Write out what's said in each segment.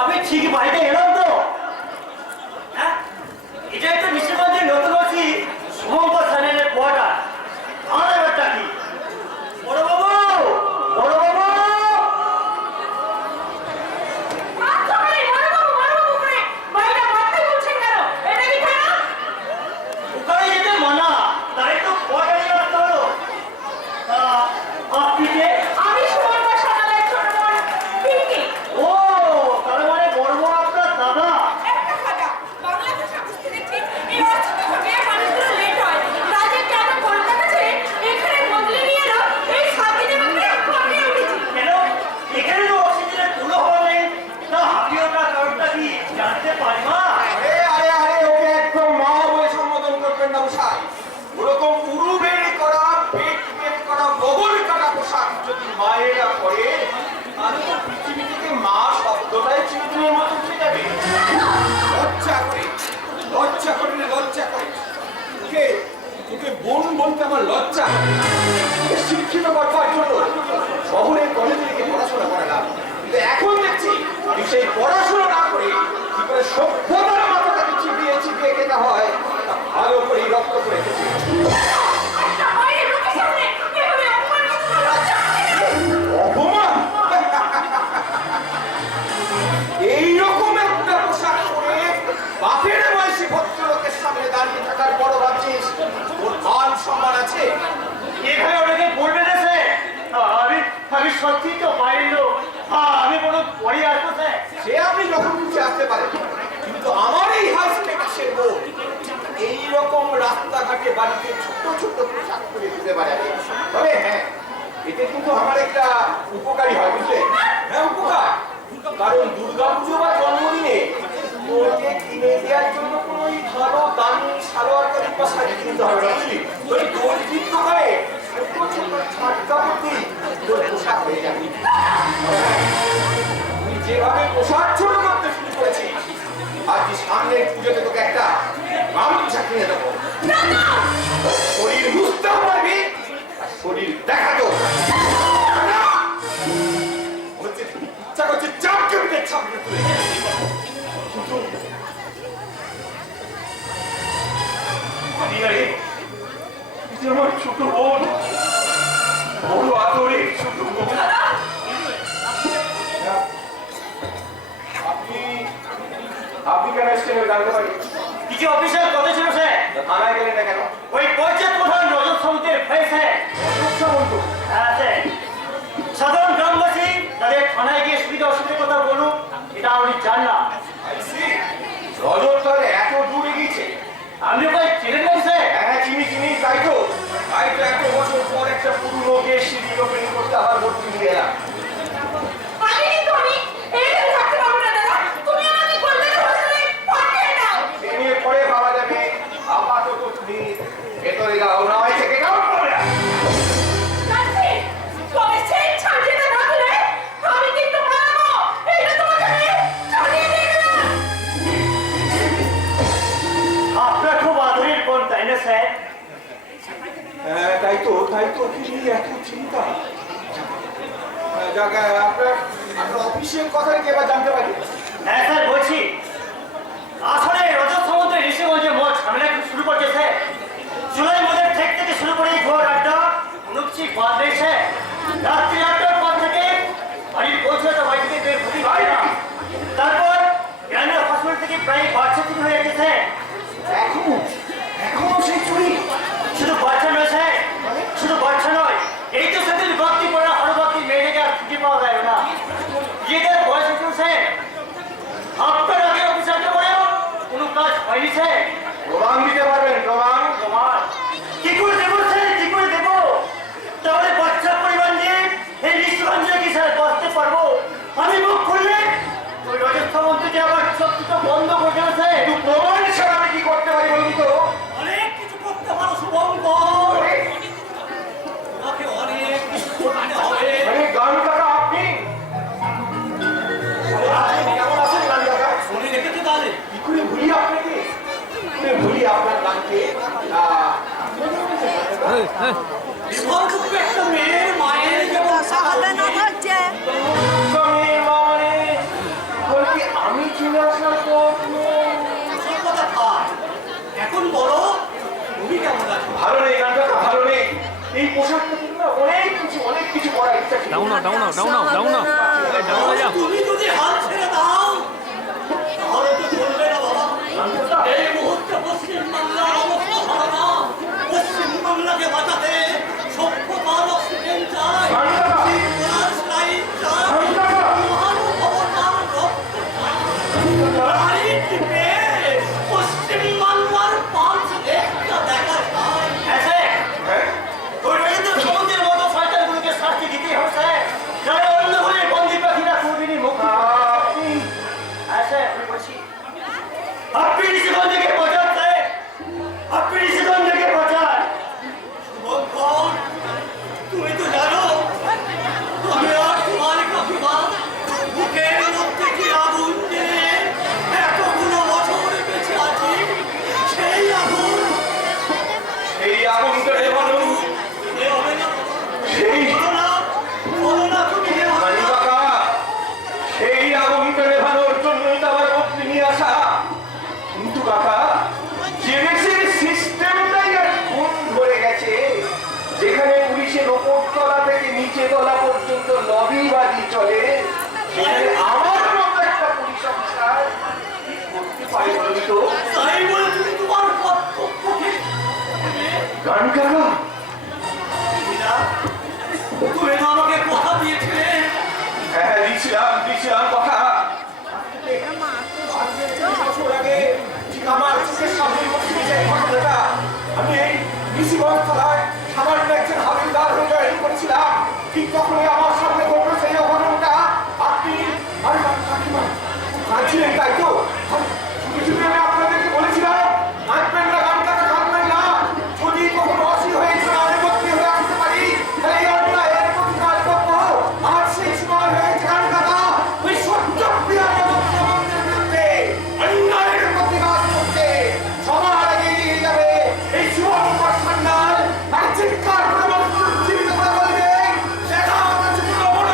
আমি ঠিক বাড়িতে এলাম তো। হ্যাঁ, এটা একটা মিশ্রগঞ্জের নতুন আছি শুভঙ্কর চ্যানেলের কোয়ার্টার। আমার ব্যাপারটা কি? বড়বাবু, বড়বাবু, ওখানে যেতে মানা, তাই তো কোয়ার্টারে আসতে হলো। আপনি কে? আমি শুভঙ্কর চ্যানেলের ছোট বোন পিঙ্কি। ও, তার মানে বড়বাবু আপনার দাদা। একটা কথা, বাংলা ভাষা বুঝতে ঠিক এই অর্থটা হবে মানুষগুলো লেট হয়। রাজে কেন কলকাতা ছেড়ে এখানে বদলে নিয়ে এলো এই সাথীদের মধ্যে হাঁপিয়ে উঠেছি। কেন? এখানে তো অক্সিজেনের তুলো হওয়া নেই। তা হাঁপিওটা কারণটা কি জানতে পারি মা? আরে আরে আরে, ওকে একদম মা বলে সম্বোধন করবেন না মশাই। ওরকম উড়ু বেড়ি করা, পেট পেট করা, বগল কাটা পোশাক যদি মায়েরা পরে, তাহলে তো পৃথিবী থেকে মা শব্দটাই চিরদিনের মতো উঠে যাবে। লজ্জা করে, লজ্জা করে না, লজ্জা করে। ওকে ওকে বোন বলতে আমার লজ্জা করে। ওকে শিক্ষিত করবার জন্য শহরের কলেজে থেকে পড়াশোনা করালাম, কিন্তু এখন দেখছি যে সেই পড়াশোনা না করে কি করে সভ্যতার মাথাটাকে চিবিয়ে চিবিয়ে খেতে হয় তা ভালো করে রক্ত করে খেতে। একটা বাইরে লোকের সামনে এভাবে অপমান করতে লজ্জা করে না? অপমান? এইরকম একটা পোশাক পরে বাপের বয়সী ভদ্রলোকের সামনে দাঁড়িয়ে থাকার বড় ভাবছিস ওর মান সম্মান আছে? এখানে ওনাকে বলবে না স্যার। আমি সত্যি তো বাইরের লোক। আমি কোনো পরে আসবো স্যার। সে আপনি যখন খুশি আসতে পারেন, কিন্তু আমার এই হাজবেন্ডের বোন এইরকম রাস্তাঘাটে বাড়িতে ছোট ছোট পোশাক পরে দিতে পারে। তবে হ্যাঁ, এতে কিন্তু আমার একটা উপকারী হয়, বুঝলে? হ্যাঁ, উপকার। কারণ দুর্গাপুজো বা জন্মদিনে ওকে কিনে দেওয়ার জন্য কোনো ভালো দামি সালোয়ার কামিজ বা শাড়ি কিনতে হবে না, বুঝলি? ওই দর্জির দোকানে ছোট ছোট ছাট কাপড় দিই তোর পোশাক হয়ে যাবে। তুই যেভাবে পোশাক ছোট করতে শুরু করেছিস, আজ সামনের পুজোতে তোকে একটা গামছা কিনে দেবো। শরীর বুঝতেও পারবি আর শরীর দেখাতেও পারবি। হচ্ছে ইচ্ছা করছে চাপকে পিঠে ছাপড়ে তুলে। কিন্তু আমার ছোট বোন, বড় আদরের ছোট বোন। আপনি কেন এসেছেন জানতে পারি? কিছু অফিসের কথা ছিল স্যার। থানায় গেলেন না কেন? ওই পঞ্চায়েত প্রধান রজত সামন্তের ফেস হ্যাঁ স্যার। সাধারণ গ্রামবাসী তাদের থানায় গিয়ে সুবিধা অসুবিধার কথা বলুন, এটা আপনি জান না। রজত তাহলে এত দূরে গিয়েছে? আপনি ওই চেনেন না স্যার? হ্যাঁ, চিনি চিনি, তাই তো এত বছর পর একটা পুরনো কেস সিডি ওপেন করতে আবার ভর্তি হয়ে এলাম। আমি কিন্তু আমি এইখানে থাকতে পারবো না দাদা। তুমি আমাকে কলকাতা হোস্টেলে পাঠিয়ে দাও। সে নিয়ে পরে ভাবা যাবে। আপাতত তুমি ভেতরে যাও, নয় থেকে যাও পরে। কাছে তবে সেই ছাড়িয়ে না দিলে আমি কিন্তু মারবো। এইটা তোমাকে আমি জানিয়ে দিলাম। আপনার খুব আদরের বোন তাই না স্যার? হ্যাঁ, তাই তো কি এত চিন্তা। যাক, আপনার অফিসের কথা কি এবার জানতে পারি? হ্যাঁ স্যার, বলছি আসলে রজত সামন্ত ঋষিগঞ্জে মদ ঝামেলা শুরু করছে স্যার। জুলাই মদের ঠেক থেকে শুরু করে ঘোর আড্ডা নুকছি বাদ নেই স্যার। রাত্রি 8টার পর থেকে বাড়ির পৌঁছে তো বাড়ি থেকে বের হতে পারে না। তারপর গ্রামের হসপিটাল থেকে প্রায় বাচ্চা চুরি হয়ে গেছে স্যার। এখনো সেই চুরি? শুধু বাচ্চা নয় স্যার, শুধু বাচ্চা নয়, এই তো সেদিন ভক্তি পড়া হরভক্তি মেয়েটাকে আর খুঁজে পাওয়া যায় না। বিয়েদের বয়স উঠুন স্যার। আপনার আগে অফিসারকে বলেও কোনো কাজ হয়নি স্যার। প্রমাণ দিতে পারবেন? প্রমাণ কি করে দেবো স্যার, কি করে দেবো? তাহলে বাচ্চা পরিবার নিয়ে এই নিঃসন্দেহে কি স্যার বাঁচতে পারবো? আমি মুখ খুললে ওই রজত সামন্তকে আবার চোখ দুটো বন্ধ করে দেবে স্যার। একটু প্রমাণ ছাড়া আমি কি করতে পারি বলুন তো? অনেক কিছু করতে পারো শুভঙ্কর। তোমাকে অনেক কিছু করতে হবে। গান কাকা আপনি কেমন আছেন? গান কাকা শুনে রেখেছি তাহলে কি করে ভুলি আপনাকে, ভুলি আপনার গানকে। একটা মেয়ের মায়ের যেমন সকালে না হচ্ছে মেয়ের মা মানে বলছি down now down now down now down now down হয়ে যাও তুমি যদি হাল ছেড়ে দাও তাহলে তো চলবে না বাবা। এই মুহূর্তে পশ্চিমবাংলার অবস্থা ভালো না। পশ্চিমবাংলাকে বাঁচাতে সভ্যতার অক্সিজেন চাই, শিক্ষার লাইন চাই, মহানুভবতার রক্ত চাই। নারী টিপে পশ্চিমবাংলার পাঁচ লেখটা দেখা যায়। রবীন্দ্র সমুদ্রের মতো শয়তানগুলোকে শাস্তি দিতেই হবে স্যার। যারা অন্য ঘরের বন্দি পাখিরা কোনদিনই মুক্ত হ্যাঁ স্যার আমি বলছি আপনি ঋষিগঞ্জ থেকে বাঁচান স্যার, আপনি ঋষিগঞ্জ থেকে বাঁচান। শুভঙ্কর তুমি তো জানো আমি আর তোমার কাকিমা বুকের মধ্যে কি আগুন জেলে এতগুলো বছর বেঁচে আছি। সেই আগুন এই আগুন তো নেভানো, সেই রানী কাকা, সেই আগুনটা নেভানোর জন্যই তো আমার মুক্তি নিয়ে আসা। কিন্তু কাকা, যে দেশের সিস্টেমটাই আর গুণ ধরে গেছে, যেখানে পুলিশের ওপর তলা থেকে নিচে তলা পর্যন্ত লবিবাজি চলে, সেখানে আমার মতো একটা পুলিশ অফিসার কি করতে পারে বলুন তো? তাই বলে তুমি তোমার কর্তব্যকে গান কাকা, তুমি তো আমাকে কথা দিয়েছিলে। হ্যাঁ দিয়েছিলাম কথা। বছর আগে ঠিক আমার চোখের সামনে ঘটেছে এই ঘটনাটা। আমি এই ঋষিগঞ্জ তলায় সামান্য একজন হাবিলদার হয়ে জয়েন করেছিলাম। ঠিক তখনই আমার সামনে ঘটলো সেই ঘটনাটা। আপনি আর কাকিমা কাঁদছিলেন, তাই তো? শুধু শুধু আমি আপনাদেরকে বলেছিলাম কাঁদবেন না, গান কাটা কাঁদবেন না। যদি কখনো অসি হয়ে আনুগত্য হয়ে আসতে পারি, তাহলে এই অন্যায় এর প্রতিকার করবো। আর সেই সময় হয়েছে গান কাটা ওই সত্যপ্রিয় মুখ্যমন্ত্রীর বিরুদ্ধে অন্যায়ের প্রতিবাদ করতে। সবার আগে এগিয়ে যাবে এই শুভঙ্কর সান্যাল। আর চিৎকার করে জীবিত করে বলবে দেখা আমার কাছে কোনো বড়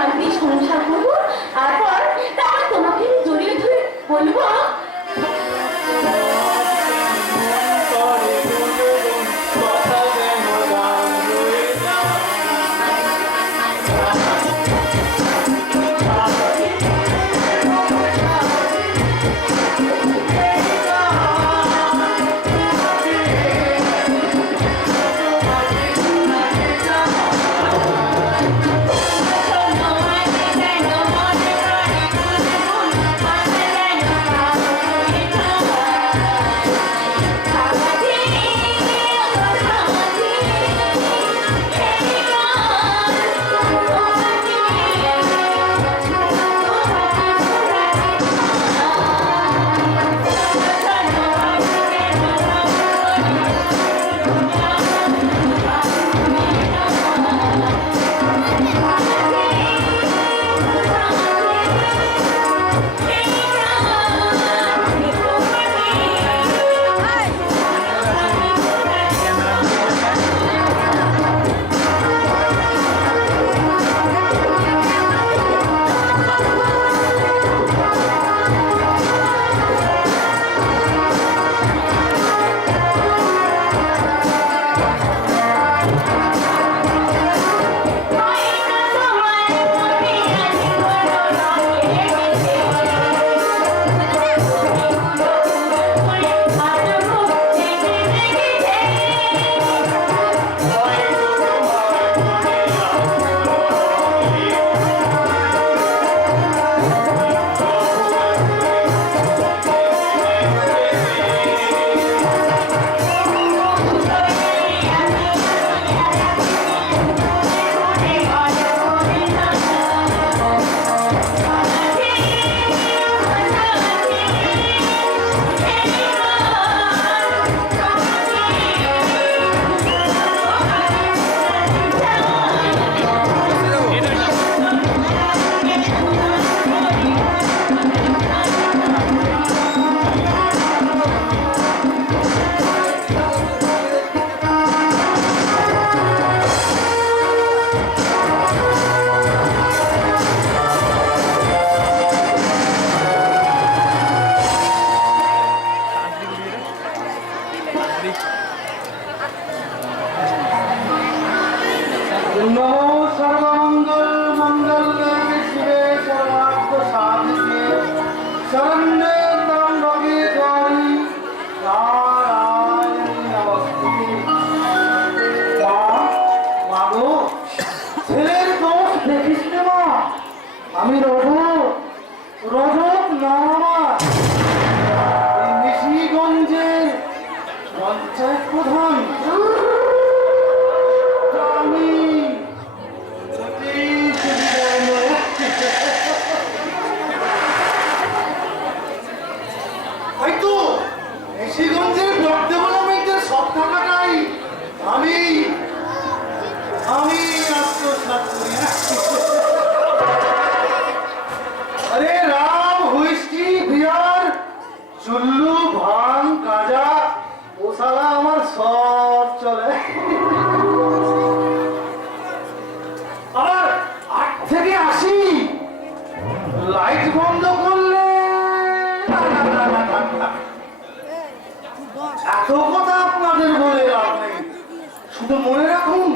শান্তি সংসার করবো, তারপর তোমাকে জড়িয়ে ধরে বলবো আমি রজত নাম আমার। এই নিশিগঞ্জের পঞ্চায়েত প্রধান আমি। হয়তো নিশিগঞ্জের ব্লক ডেভেলপমেন্টের সব টাকাটাই আমি আত্মসাৎ করি। अरे राम हुइस्की बियर चुल्लू भांग गाजा ও সালা আমার সব চলে। আবার 8 থেকে 80 লাইট বন্ধ করলে এত কথা আপনাদের বলে লাভ নেই। শুধু মনে রাখুন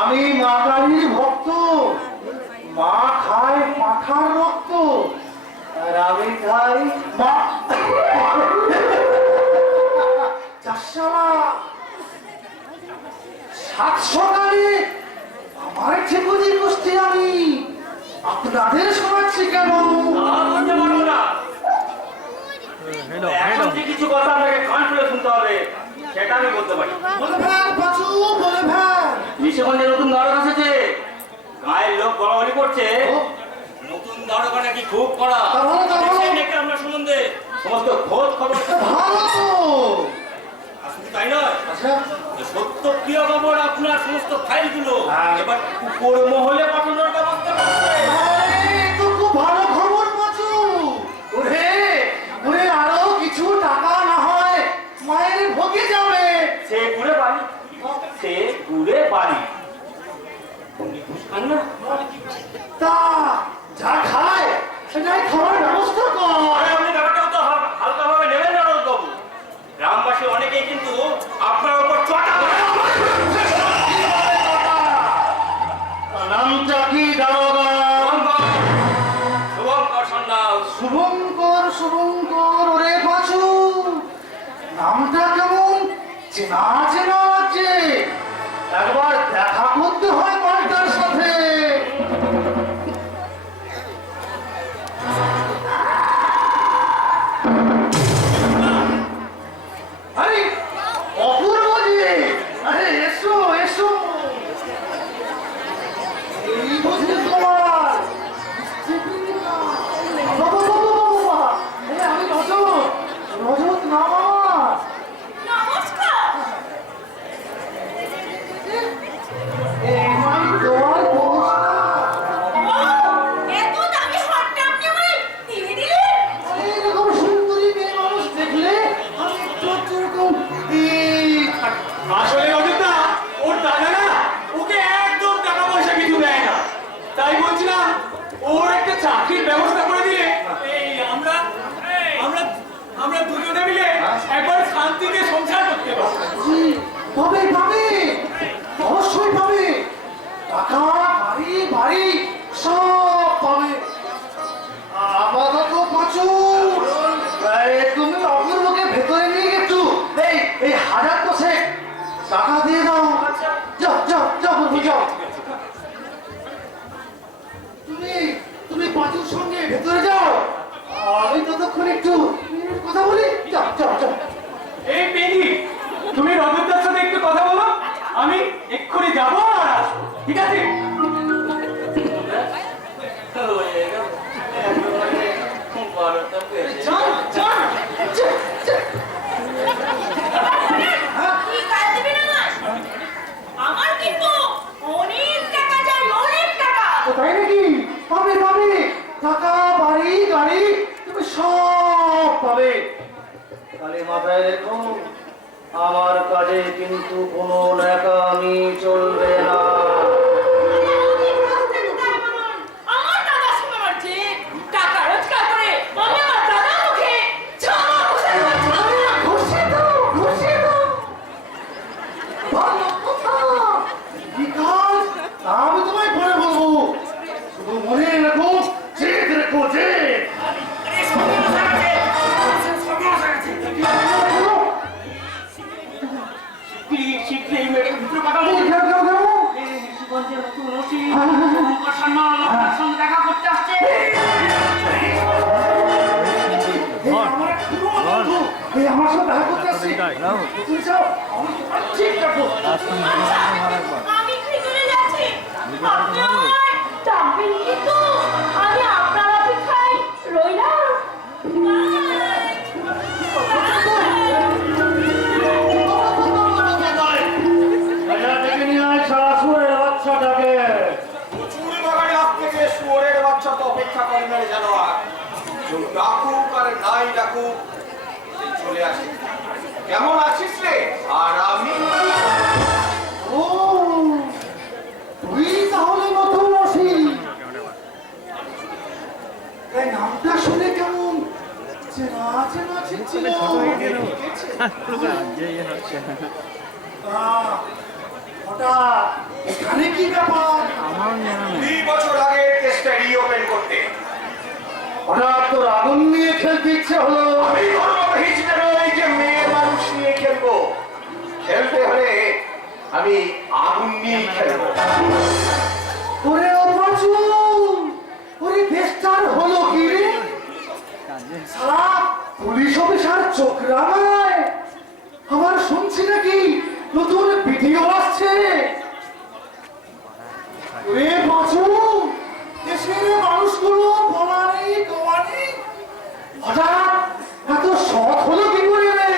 আমি মা কালীর ভক্ত। মা খায় পাঠার রক্ত আর আমি খাই মা চাষালা। 700 গাড়ি আমার ঠিকুজি গোষ্ঠী আমি আপনাদের শোনাচ্ছি কেন? এখন যে কিছু কথা আপনাকে কান খুলে শুনতে হবে সেটা আমি বলতে পারি। বলে ভ্যান পাচু বলে ভ্যান। নিশিগঞ্জে নতুন দারোগা এসেছে, গায়ের লোক বলাবলি করছে ও, নতুন দারোগা নাকি খুব কড়া। তা ভালো, তা ভালো। দেশের নাকি আপনার সম্বন্ধে সমস্ত খোঁজ খবর। ভালো তো। আর শুধু তাই নয়, আচ্ছা সত্য প্রিয় খবর আপনার সমস্ত ফাইলগুলো হ্যাঁ। এবার উপর মহলে পাঠানোর ব্যবস্থা করছে। আরে, তো খুব ভালো খবর পাচু। ওরে ওরে আরো কিছু টাকা না হয় মায়ের ভোগে যাবে। সে ঘুরে বাড়ি, সে ঘুরে বাড়ি। উনি ঘুষ খান না? তা যা খায় সেটাই খাওয়ার ব্যবস্থা কর। আরে আপনি ব্যাপারটা তো হালকাভাবে নেবেন না বাবু। গ্রামবাসী অনেকেই কিন্তু আপনার উপর চটা নামটা কি দারোগা? শুভঙ্কর সন্ন্যাস। শুভঙ্কর, শুভঙ্কর, ওরে পাঁচু, নামটা কেমন চেনা চেনা লাগছে। একবার দেখা করতে হয় মালটার সাথে। আরে অপূর্ব যে, আরে এসো এসো, এই বুঝলি তোমার বাবা, আমি রজত, রজত নাম আমার। নমস্কার। এই মাই তোমার নমস্কার। ও, এত দামি হারটা আপনি আমায় দিয়ে দিলেন? এইরকম সুন্দরী মেয়ে মানুষ দেখলে আমি একটু একটু এরকম আসলে অযোধ্যা ওর দাদা না ওকে একদম টাকা পয়সা কিছু দেয় না, তাই বলছিলাম ওর একটা চাকরির ব্যবস্থা করে দিলে এই আমরা আমরা আমরা দুজনে মিলে একবার শান্তিতে সংসার করতে পারবো। পাবে পাবে, অবশ্যই পাবে। টাকা, গাড়ি, বাড়ি সব পাবে। আপাতত পাঁচু, তুমি অপূর্বকে ভেতরে নিয়ে একটু এই এই 1000 টাকা দিয়ে দাও। যাও যাও যাও বলবো, যাও। তুমি তুমি পাঁচুর সঙ্গে ভেতরে যাও, আমি ততক্ষণ একটু কথা বলি। যাও যাও যাও। এই পেনি তুমি রজতদার সাথে একটু কথা বলো, আমি এক্ষুনি যাবো আর আসবো, ঠিক আছে? যাও যাও যাও, যাও। কি কাজ দেবেন আমায়? আমার কিন্তু অনেক টাকা চাই, অনেক টাকা। ও তাই নাকি? পাবে পাবে, টাকা, বাড়ি, গাড়ি তুমি সব পাবে। খালি মাথায় রেখো, আমার কাজে কিন্তু কোনো ন্যাকামি চলবে না। আমার দাদা শোনার যে টাকা রোজগার করে আমি আমার দাদার মুখে ছামা ঘষে দেবো। ঘষে দাও, ঘষে দাও। ভালো কথা। কি কাজ তা আমি তোমায় পরে বলবো, শুধু মনে রেখো, জেদ রেখো, জেদ। শীঘ্রই মেয়েটাকে ভিতরে পাঠাবো। কেউ কেউ কেউ শিবগঞ্জের নতুন ওসি শুভঙ্কর সন্ন্যাস আপনার সঙ্গে দেখা করতে আসছে। আমার এক পুরনো বন্ধু, এই আমার সাথে দেখা করতে আসছে। তুমি যাও, আমি তোমার ঠিক রাখবো। আমি ভিতরে যাচ্ছি, আপনি আমায় ডাকবেন কিন্তু আমি আপনার অপেক্ষায় রইলাম। ডেকে নিয়ে আয় শাশুড়ের বাচ্চাটাকে। চুরি বাগানে হাত থেকে শুয়োরের বাচ্চা তো অপেক্ষা করে না রে জানোয়ার। কেউ ডাকুক আর নাই ডাকুক সে চলে আসে। কেমন আছিস রে? আর আমি ও, তুই তাহলে নতুন আসি। এই নামটা শুনে কেমন চেনা চেনা ছিল। হঠাৎ এখানে কি ব্যাপার? 2 বছর আগে কেসটা রিওপেন করতে হঠাৎ তোর আগুন নিয়ে খেলতে ইচ্ছে হলো। আমি কোনো হিচড়ে নই যে মেয়ে মানুষ নিয়ে খেলবো। খেলতে হলে আমি আগুন নিয়ে খেলবো। ওরে অপাচু, ওরে দেশটার হলো কি রে? সারা পুলিশ অফিসার চোখ রাঙায়। আবার শুনছি নাকি নতুন ভিডিও আসছে। ওরে পাঁচু, দেশের মানুষগুলো বলা নেই কওয়া নেই, হঠাৎ এত সৎ হলো কি করে রে?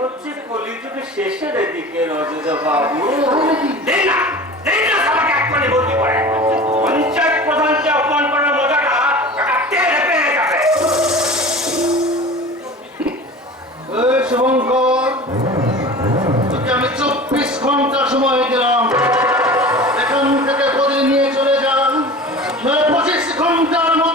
হচ্ছে কলিযুগের শেষের দিকে রজত বাবু। তাই নাকি? দেই না সবাইকে এক্ষুনি বলতে পারে। পঞ্চায়েত প্রধানকে অপমান করার মজাটা একটা টের পেয়ে যাবে। এই শুভঙ্কর, তোকে আমি 24 ঘন্টা সময় দিলাম। এখান থেকে প্রতিদিন নিয়ে চলে যান, 25 ঘন্টার মধ্যে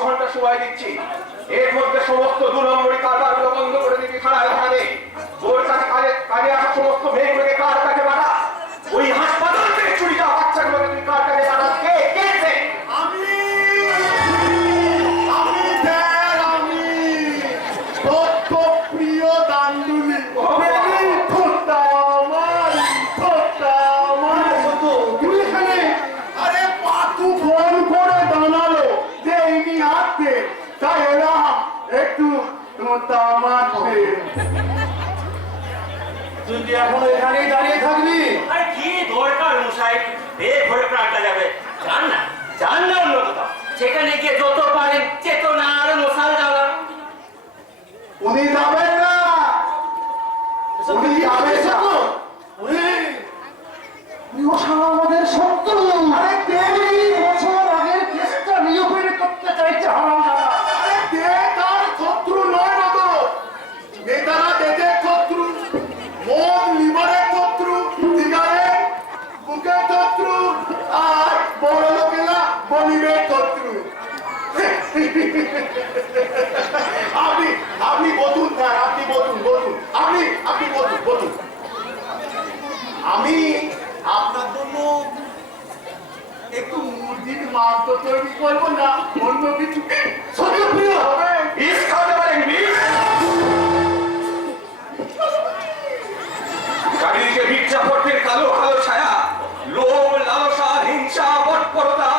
ঘন্টা সময় দিচ্ছি। এর মধ্যে সমস্ত 2 নম্বরী কারবারগুলো বন্ধ করে দিবি, খাড়ায় দেখা দে। ওর কাছে কাজে আসা সমস্ত মেয়েগুলোকে কার কাছে পাঠা। ওই হাসপাতাল থেকে চুরি যাওয়া বাচ্চাগুলোকে তুই কার কাছে পাঠাস? কে কে সে? আমি স্যার, আমি প্রিয় দান্ডুলি। তুমি এখানে? আরে পাতু ফোন করে জানালো যে ইনি আসছে, তাই এরা একটু তামাচ্ছে। তুই কি এখনো এখানেই দাঁড়িয়ে থাকবি? আরে কি দরকার মশাই, বের ভরে প্রাণটা যাবে। জান না অন্য কোথাও, সেখানে গিয়ে যত পারেন চেতনা আর মশাল জ্বালা। উনি যাবেন না, উনি যাবেন না। উনি আমাদের শত্রু। আরে দেড় বছর আগের কেসটা রিওপেন করতে চাইছে হারামজাদা। আরে দে তার শত্রু নয় না তো, নেতারা দেশের শত্রু, মদ লিভারের শত্রু, সিগারেট বুকের শত্রু, আর বড় লোকেরা বলিবের শত্রু। আপনি বলুন স্যার, আপনি বলুন আপনি বলুন। আমি আপনার জন্য একটু মুরগির মাংস তৈরি করবো না অন্য কিছু। সত্যপ্রিয় হবে বিষ খাওয়াতে পারেন, বিষ? চারিদিকে মির্জাফরের কালো কালো ছায়া, লোভ, লালসা, হিংসা, বটপরতা,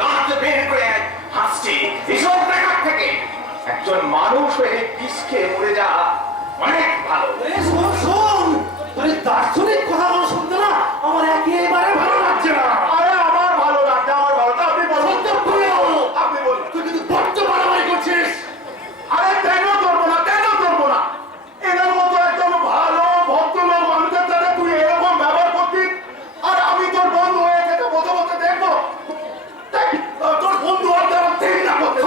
দাঁত বের করে হাসছে। এসব দেখার থেকে একজন মানুষ হয়ে বিষ খেয়ে মরে যাওয়া অনেক ভালো। তোর দার্শনিক কথাগুলো শুনতে না আমার একেবারে ভালো লাগছে না। আরে আমার ভালো লাগছে, আমার ভালো। আপনি বলুন, আপনি বলুন। তুই কিন্তু বড্ড বাড়াবাড়ি করছিস। আরে কেন করবো না, এদের মতো একদম ভালো ভদ্রলোক মানুষের সাথে তুই এরকম ব্যবহার করছিস, আর আমি তোর বন্ধু হয়ে থেকে বসে বসে দেখবো। দেখ, তোর বন্ধু হতে আমার ঠিক না করতে।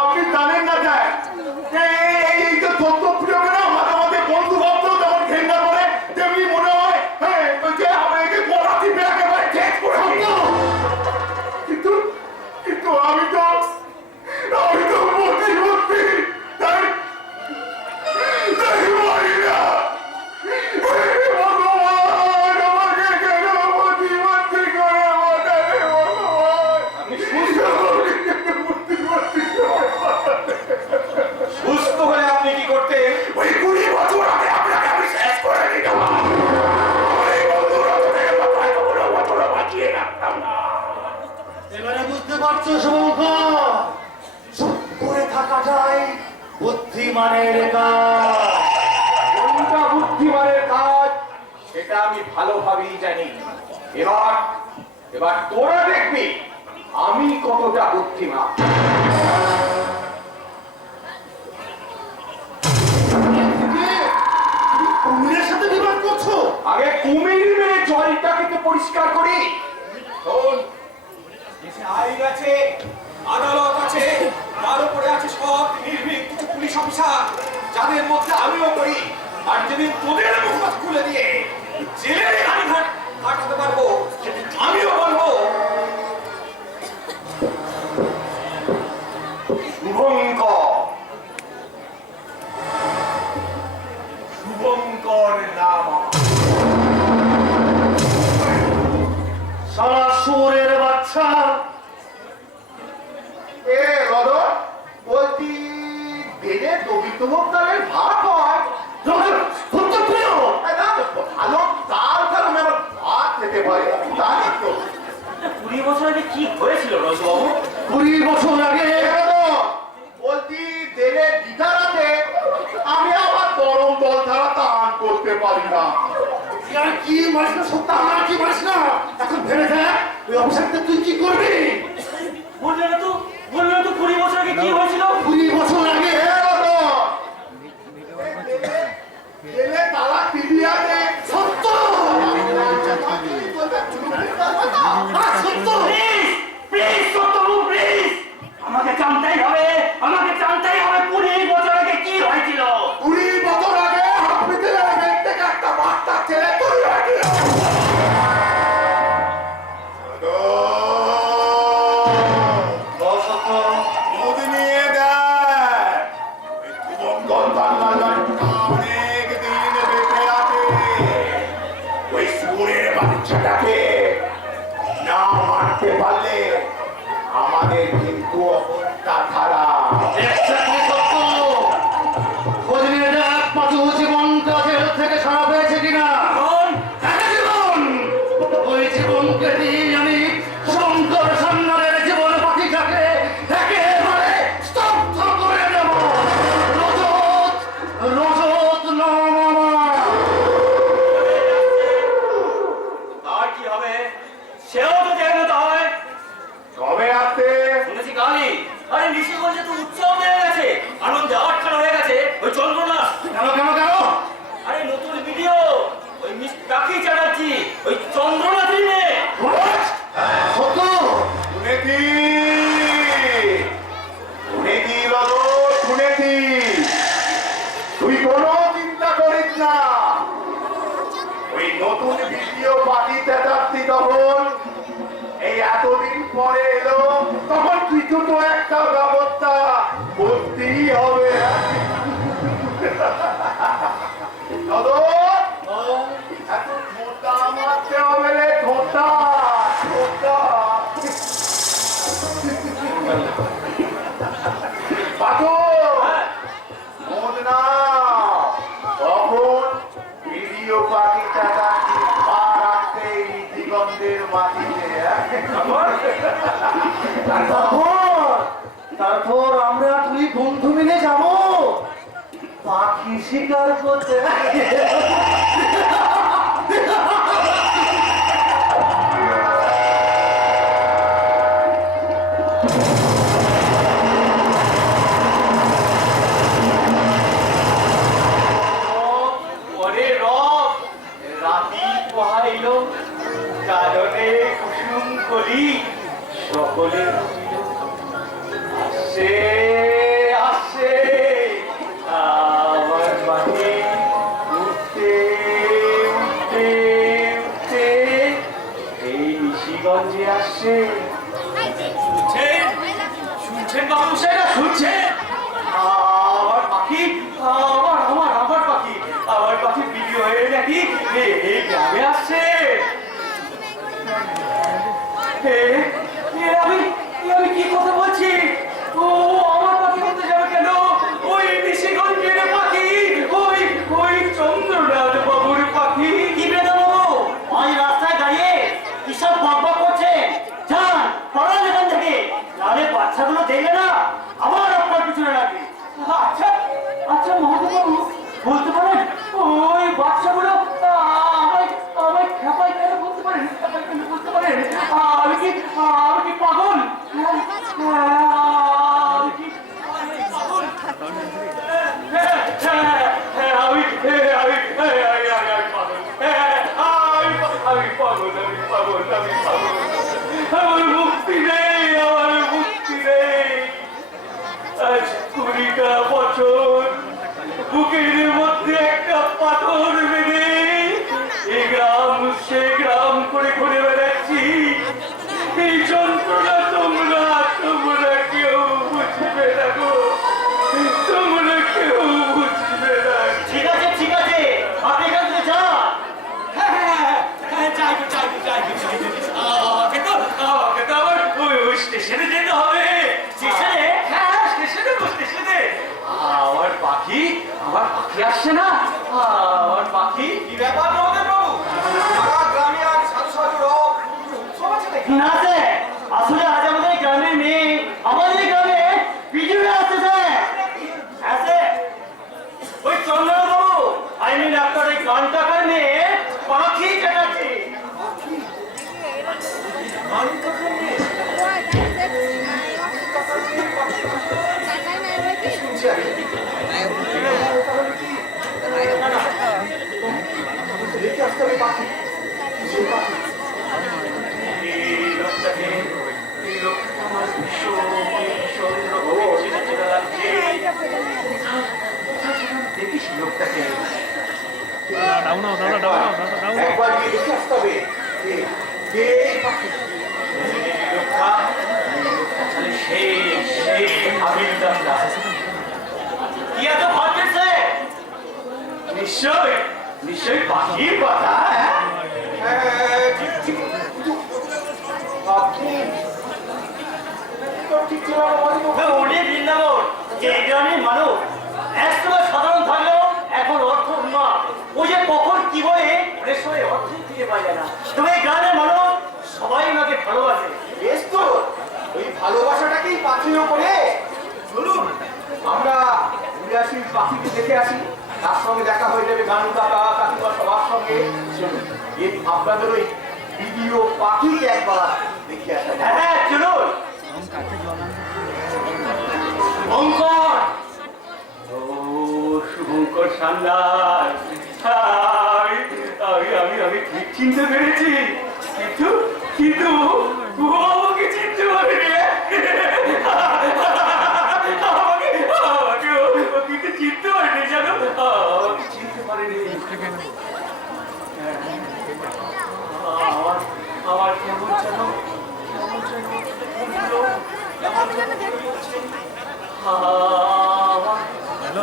আপনি জানেন না যায় যে এই যে তথ্যপ্রিয়কে না মাঝে মাঝে বন্ধু ভাবতেও যেমন ঘেন্না করে, তেমনি মনে হয় হ্যাঁ যে আমি একে পড়া দিবে একেবারে শেষ করে দিই। কিন্তু আমি তো বুদ্ধিমতী, তাই মারি না। ভগবান আমাকে কেন বুদ্ধিমতী করে বানালে ভগবান? আমি সুস্থ হলে আপনি কি করতেন? ওই 20 বছর আগে আপনাকে আমি শেষ করে দিতাম। এবারে বুঝতে পারছো শুভঙ্কর, চুপ করে থাকাটাই বুদ্ধিমানের কাজ। কোনটা বুদ্ধিমানের কাজ সেটা আমি ভালোভাবেই জানি। এবার তোরা দেখবি আমি কতটা বুদ্ধিমান। কুমিরের সাথে বিবাদ করছো? আগে কুমির মেরে জলটাকে পরিষ্কার করি। শোন, দেশে আইন আছে, আদালত আছে, তার উপরে আছে সব নির্ভীক কিছু পুলিশ অফিসার, যাদের মধ্যে আমিও করি। আর যেদিন তোদের মুখ খুলে দিয়ে জেলে আইনঘাট কাটাতে পারবো, সেদিন আমিও বলবো শুভঙ্কর নাম। সারা সুরের বাচ্চা। এ রদন বলতি বেলে তবিতমতারের ভাত হয়। সত্যপ্রিয়, ভালো তাল তার আমি আবার ভাত খেতে পারি, জানি তো। 20 বছর আগে কি হয়েছিল রজবাবু? 20 বছর আগে বলতি দেলে গিটারাতে আমি আবার গরম জল ছাড়া টান করতে পারি না। আর কি মারিস না, সত্য আমার কি মারিস না। এখন ভেবে দেখ ওই অফিসারটা তুই কি করবি। বললে না তো 20 বছর আগে কি হয়েছিল? 20 বছর আগে দেলে তালা টিভিয়া দে। সত্য সত্য। প্লিজ সত্যবাবু, প্লিজ আমাকে জানতেই হবে 20 বছর আগে কি হয়েছিল। 20 বছর আগে হসপিটালে থেকে একটা বাচ্চা ছেলে তৈরি হয়েছিল। জানতে পারলে আমাদের কিন্তু অবস্থা খারাপ। Exactly সত্য। খোঁজ নিয়ে দেখ পাঁচু জীবনটা জেল থেকে ছাড়া পেয়েছে কিনা। হ্যাঁ, জীবন। ওই জীবনকে দিয়ে আমি শঙ্কর সান্যালের জীবন পাখিটাকে একেবারে স্তব্ধ করে দেব। রজত, রজত নাম আমার। আর কি হবে? সেও তো জাগ্রত হয়। কবে আসতে? শুনেছি কালই। আরে নিশিগঞ্জে তো উৎসব হয়ে গেছে, আনন্দে আটখানা হয়ে গেছে। ওই চন্দ্রনা, কেন কেন কেন? আরে নতুন ভিডিও, ওই মিস রাখি চ্যাটার্জি, ওই চন্দ্রনা ফিল্মে। What? সত্য? শুনেছি শুনেছি রজত, শুনেছি। তুই কোনো চিন্তা করিস না। ওই নতুন ভিডিও পাখি চেঁচাচ্ছি তখন, এই এতদিন পরে এলো, তখন কিছু তো একটা ব্যবস্থা করতেই হবে। রজত, এত ঠোঁটা মারতে হবে রে, ঠোঁটা ঠোঁটা। পাঠক, মন নাও। তখন ভিডিও পাখি চাচাচ্ছি পা রাখতে এই দিগন্তের মাটিতে। তারপর আমরা দুই বন্ধু মিলে যাব পাখি শিকার করতে। ওরে রব, রাতি পোহাইল, কারণে কুসুম কলি সকলে আসে আসে আমার বাড়ি উঠতে উঠতে উঠতে এই নিশিগঞ্জে আসে। শুনছেন বাবু, সেটা শুনছেন? আমার পাখি, আমার পাখি, আমার পাখি ভিডিও হয়ে নাকি এই গ্রামে আসছে। আমি কি কথা বলছি? ও আমার পাখি বলতে যাবে কেন? ওই নিশিগঞ্জের পাখি, ওই চন্দ্রনাথ বাবুর পাখি। কি বেদা বাবু, ওই রাস্তায় দাঁড়িয়ে কিসব বকবক করছে? যান পড়ান এখান থেকে, নাহলে বাচ্চাগুলো দেখলে না আবার আপনার পিছনে লাগবে। আচ্ছা আচ্ছা মহাদেব বাবু, বলতে পারেন ওই বাচ্চাগুলো আমায় খেপাই কেন বলতে পারেন? খেপাই কেন বলতে পারেন? আমি কি পাগল? আমি কি পাগল? আমি পাগল। আমার মুক্তি নেই, আমার মুক্তি নেই। আজ 20টা বছর বুকের মধ্যে একটা পাথর বেঁধে এই গ্রাম সে গ্রাম করে ঘুরে বেড়াচ্ছি। এই যন্ত্রণা তোমরা কেউ বুঝবে না গো, তোমরা কেউ বুঝবে না। ঠিক আছে আপনি এখান থেকে যান। আমাকে তো আবার ওই স্টেশনে যেতে হবে। স্টেশনে? হ্যাঁ, স্টেশনে। আমার পাখি আসছে না। আমার পাখি। কি ব্যাপার মহাদেব বাবু? সারা গ্রামে আজ সাধু সাধু রব উৎসব আছে নাকি? না স্যার, আসলে আজ আমাদের গ্রামের মেয়ে আমাদের গ্রামে ভিডিও আসতেছে। হ্যাঁ স্যার, ওই চন্দ্রবাবু আপনার ওই গান টাকার মেয়ে পাখি চ্যাটার্জি। দেখে আসতে হবে পাখি। কিসের পাখি? এই লোকটাকে আমার ভীষণ চেনা লাগছে। দেখিস লোকটাকে। ডাউন নাও দাদা, ডাউন নাও দাদা, ডাউন নাও। একবার গিয়ে দেখে আসতে হবে কে এই পাখি। এই লোকটা তাহলে সেই হাবিলদার দাস। কি এত ভাবতেছে? নিশ্চয় পাখির কথা। ঠিক কিন্তু পাখি হচ্ছে না বলিব উনি বৃন্দাবন যে গ্রামের মানুষ একসময় সাধারণ থাকলেও এখন অর্থ উন্মাদ। ওই যে কখন কি বয়ে অনেক সময় অর্থই ফিরে পাই যায় না। তবে এই গ্রামের মানুষ সবাই ওনাকে ভালোবাসে। বেশ তো ওই ভালোবাসাটাকেই পাথেয় করে চলুন আমরা ঘুরে আসি, পাখিকে দেখে আসি, তার সঙ্গে দেখা হয়ে যাবে গান কাকা কাকিমা সবার সঙ্গে। চলুন আপনাদের ওই ভিডিও পাখিকে একবার দেখে আসা যাক। হ্যাঁ চলুন। শঙ্কর, ও শুভঙ্কর সান্যাল, আমি ঠিক চিনতে পেরেছি, কিন্তু কিন্তু ও আমাকে চিনতে পারেনি। আমাকে ও কিন্তু চিনতে পারেনি, জানো, আমাকে চিনতে পারেনি। আমার কেমন যেন হ্যালো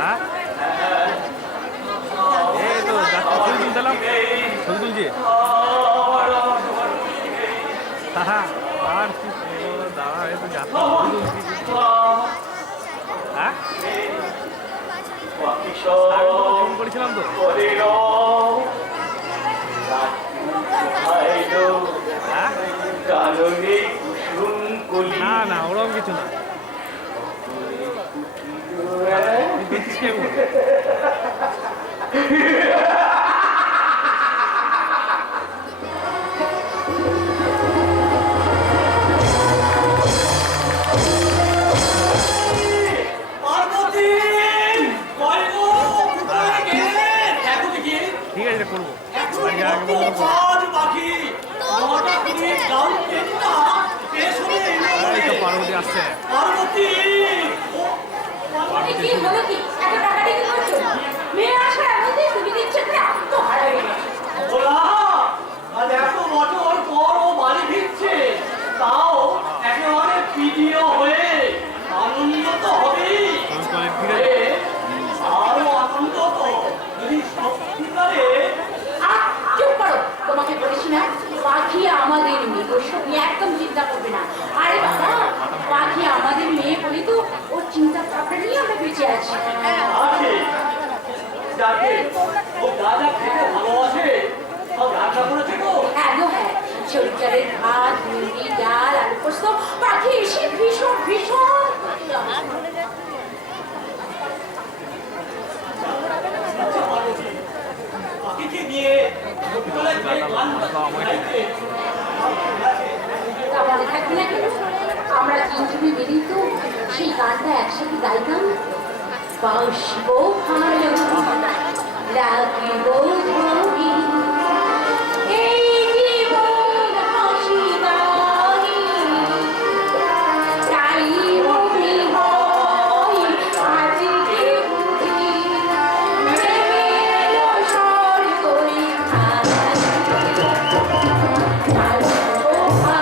হ্যাঁ এই তো ছবি তুলছিলাম, ছবি তুলছি। হ্যাঁ আর কি দাঁড়া, এই তো যাত্রা ছবি তুলছি। হ্যাঁ ফোন করেছিলাম তো। হ্যাঁ না না ওরকম কিছু না। তুই দেখছিস কেমন? ঠিক আছে করবো। এই তো পার্বতী আসছে। কি হলো কি? এত টাকাটা কি করছো? মেয়ে আসার মধ্যে তুমি দিচ্ছে করে আত্মহারা হয়ে গেছে। এত বছর পর ও বাড়ি ফিরছে, তাও একেবারে পিডিও হয়ে আনন্দ তো হবেই। আরো আনন্দ তো যদি সত্যিকারে। চুপ করো, তোমাকে বলেছি না পাখি আমাদের মেয়ে, ওইসব নিয়ে একদম চিন্তা করবে না। আরে বাবা, পাখি আমাদের মেয়ে বলি তো ওর চিন্তা ভাবনা নিয়ে আমরা বেঁচে আছি। আছে যাকে ও দাদা খেতে ভালোবাসে সব রান্না করেছে তো। হ্যাঁ গো হ্যাঁ, শরীরের ভাত, মুরগি, ডাল, আলু পোস্ত, পাখি এসে ভীষণ ভীষণ পাখিকে নিয়ে বিদ্যালয়ে গিয়ে গান গাইতে তা মনে থাকবে না কেন? আমরা তিনজনে মিলেই তো সেই গানটা একসাথে গাইতাম। বাসব ভালো রাখিব ধরি, এই জীবন হাসি গানি, তাই মনে হয় আজকে বুঝি প্রেমের সর করে তাই মনে হয়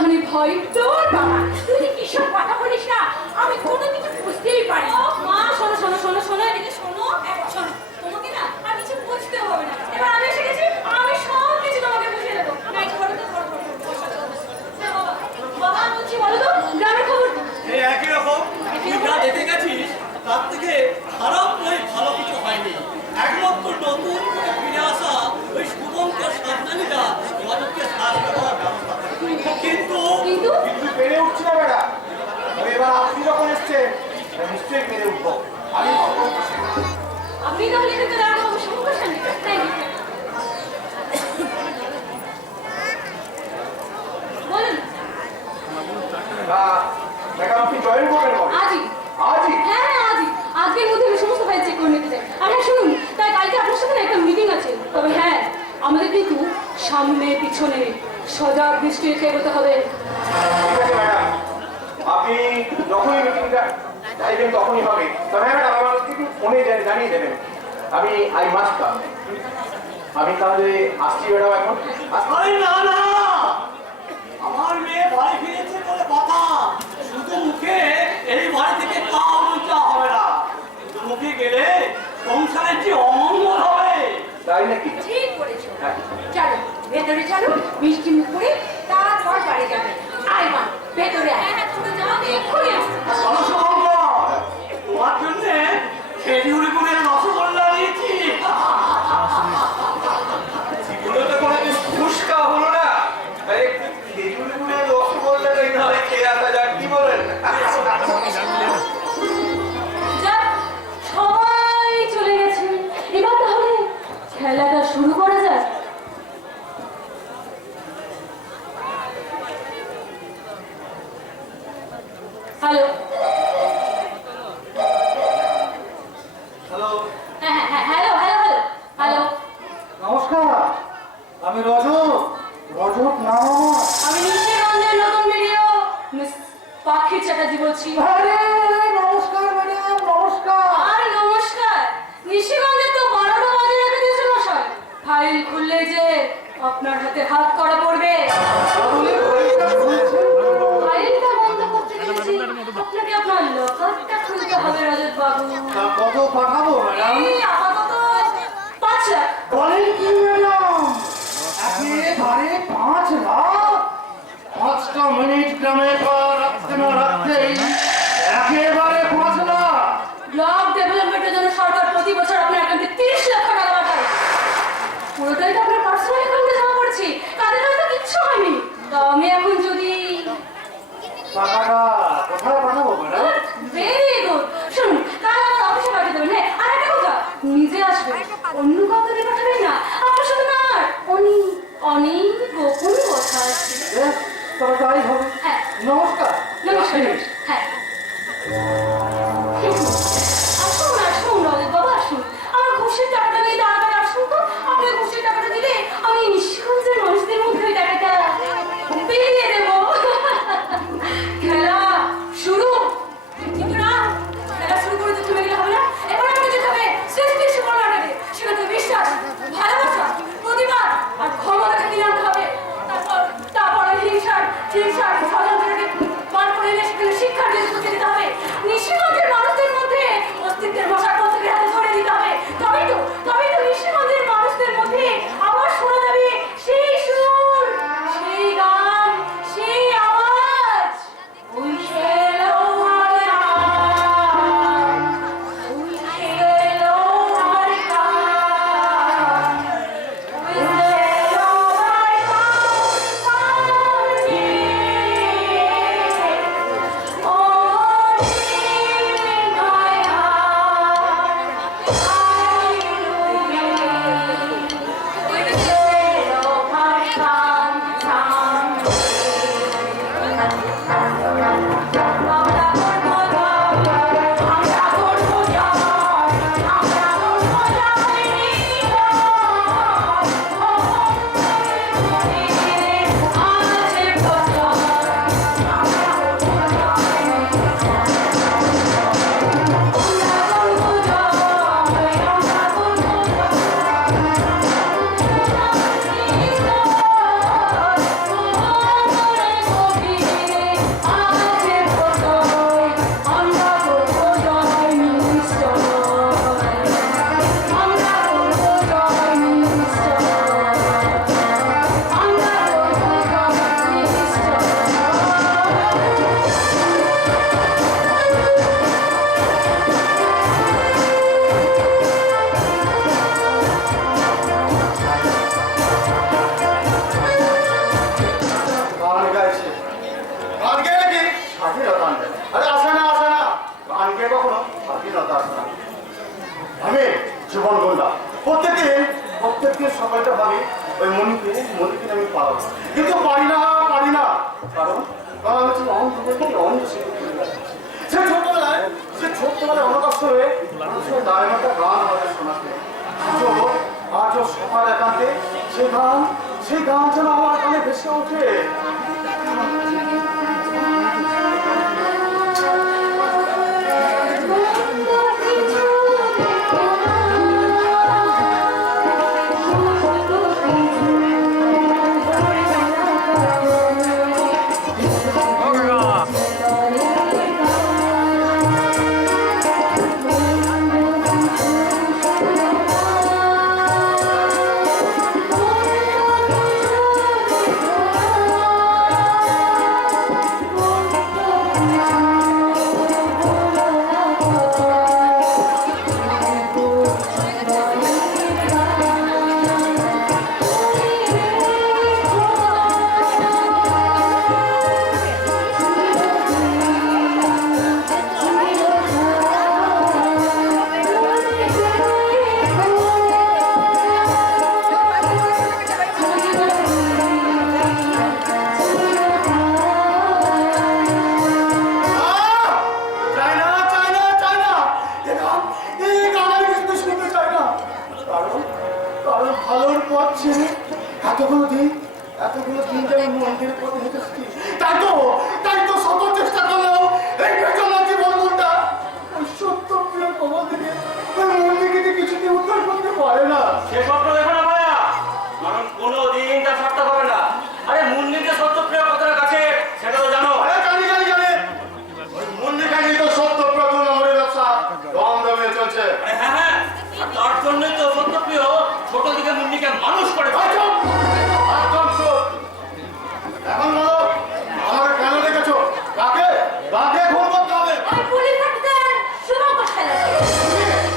তাহলে ভয় তোর বাবা, তুই কিসব কথা বলিস না, আমি কোনো কিছু বুঝতেই পারি না। মা শোনো শোনো শোনো শোনো, এদিকে শোনো, শোনো, তোমাকে না আর কিছু বুঝতে হবে না, এবার আমি এসে গেছি, আমি সব কিছু তোমাকে বুঝিয়ে দেবো। এই ধরো তো, ধরো, ধরো, ধরো, ধরো। হ্যাঁ বাবা, বাবা বলছি, বলো তো গ্রামের খবর কি? এই একই রকম তুই যা দেখে গেছিস তার থেকে খারাপ নয়, ভালো কিছু হয়নি। একমাত্র নতুন করে ফিরে আসা ওই সুমন্ত সাবধানীরা তোমাদেরকে সাহায্য করার ব্যবস্থা করে। কিন্তু কিন্তু কিন্তু পেরে উঠছি না ম্যাডাম। এবার আপনি যখন এসছেন নিশ্চয়ই পেরে উঠবো। আমি আপনি তাহলে কিন্তু রাখবো সমস্যা নেই, তাই না? বলুন। ম্যাডাম আপনি জয়েন করবেন কবে? আজই। আজই? হ্যাঁ হ্যাঁ আজই, আজকের মধ্যে আমি সমস্ত ফাইল চেক করে নিতে চাই। আর হ্যাঁ শুনুন, তাই কালকে আপনার সাথে না একটা মিটিং আছে, তবে হ্যাঁ আমাদের কিন্তু সামনে পিছনে সজাগ দৃষ্টি রেখে এগোতে হবে। ঠিক আছে ম্যাডাম, আপনি যখনই মিটিংটা চাইবেন তখনই হবে। তবে হ্যাঁ ম্যাডাম আমাকে একটু ফোনে জানিয়ে দেবেন। আমি আই মাস্ট কাম। আমি তাহলে আসছি ম্যাডাম এখন। আরে না না, আমার মেয়ে বাড়ি ফিরেছে বলে কথা, শুধু মুখে এই বাড়ি থেকে কাউ উল্টা হবে না। শুধু মুখে গেলে সংসারের যে অমঙ্গল হবে। তাই নাকি? ঠিক বলেছো। হ্যাঁ। চলো ভেতরে চলো, মিষ্টি মুখ করে তারপর বাড়ি যাবে। আয় মা ভেতরে আয়। হ্যাঁ তুমি যাও, আমি এক্ষুনি আসছি। তোমার জন্য খেজুরি গুড়ের রসগোল্লা দিয়েছি। জীবনে তো কোনোদিন ফুসকা হলো না, তাই একটু খেজুর গুড়ের রসগোল্লা এইভাবে খেয়ে আসা যাক, কি বলেন? যাক, সবাই চলে গেছে, এবার তাহলে খেলাটা শুরু করা যাক। হ্যালো হ্যালো, হ্যাঁ হ্যাঁ হ্যাঁ হ্যালো হ্যালো হ্যালো হ্যালো, নমস্কার। আমি রজত, রজত নাম আমার। আমি নিশ্চিতগঞ্জের নতুন ভিডিও মিস পাখি চ্যাটার্জি বলছি। আরে নমস্কার ম্যাডাম, নমস্কার। আর নমস্কার, নিশিগঞ্জের তো 12টা বাজে রেখে দিয়েছে মশাই, ফাইল খুললে যে আপনার হাতে হাত করা পড়বে। তাহলে ফাইলটা খুলছেন কেন? ফাইলটা বন্ধ করতে দিয়েছি, আপনাকে আপনার লকারটা খুলতে হবে রজত বাবু। তা কত পাঠাবো ম্যাডাম? এই আপাতত 5 লাখ। বলেন কি ম্যাডাম? একেবারে 5 লাখ? 5টা মিনিট গ্রামে রাখতে না রাখতেই একেবারে 5 লাখ? ব্লক ডেভেলপমেন্টের জন্য সরকার প্রতি বছর আপনার অ্যাকাউন্টে 30 লক্ষ টাকা পাঠায়, পুরোটাই তো আপনার পার্সোনাল অ্যাকাউন্টে জমা করছি, তাদের হয়তো কিচ্ছু হয়নি। তো আমি এখন যদি টাকাটা কোথায় পাঠাবো ম্যাডাম? ভেরি গুড, শুনুন কাল আমার অফিসে পাঠিয়ে দেবেন। হ্যাঁ আর একটা কথা, নিজে আসবেন, অন্য কাউকে দিয়ে পাঠাবেন না, আপনার সাথে না আর অনেক অনেক গোপন কথা আছে। বেশ, তবে তাই হবে। হ্যাঁ নমস্কার। নমস্কার। রাখি। হ্যাঁ আসুন আসুন রজত বাবু আসুন, আমার ঘুষের টাকাটা নিয়ে তাড়াতাড়ি আসুন তো। আপনার ঘুষের টাকাটা দিলে আমি নিশ্চিন্তের মানুষদের মধ্যে ওই টাকাটা পেরিয়ে দেবো। খেলা সকালটা ভাবি ওই মনিকে আমি পাবো, কিন্তু পারি না কারণ হচ্ছে অন্ধ বলতে অন্ধ সে ছোটবেলায় অনকষ্ট হয়ে মানুষের দাঁড়িয়ে একটা গান আমাদের শোনাতে, আজও সকাল একান্তে সেই গান যেন আমার কানে ভেসে ওঠে। এতগুলো দিন ধরে মন্দিরের পথে হেঁটেছি, তাই তো শত চেষ্টা করলেও এই পেছনা জীবনটা ওই সত্য প্রিয় কবল থেকে ওই মন্দিরকে কিছুতে উদ্ধার করতে পারে না। সে স্বপ্ন দেখো না ভাইয়া, কারণ কোনোদিন তা সত্য পাবে না। আরে মন্দির যে সত্য প্রিয় কথার কাছে সেটা তো জানো। জানি ওই মন্দির কাছে তো সত্য প্রিয় নম্বরের ব্যবসা দম দমে চলছে। হ্যাঁ, আর তার জন্যই তো সত্য প্রিয় ছোট দিকে মুন্নিকে মানুষ করে। এখন বলো আমাকে কেন রেখেছো? কাকে খুন করতে হবে? পুলিশ অফিসার শুভঙ্কর ছেলেকে।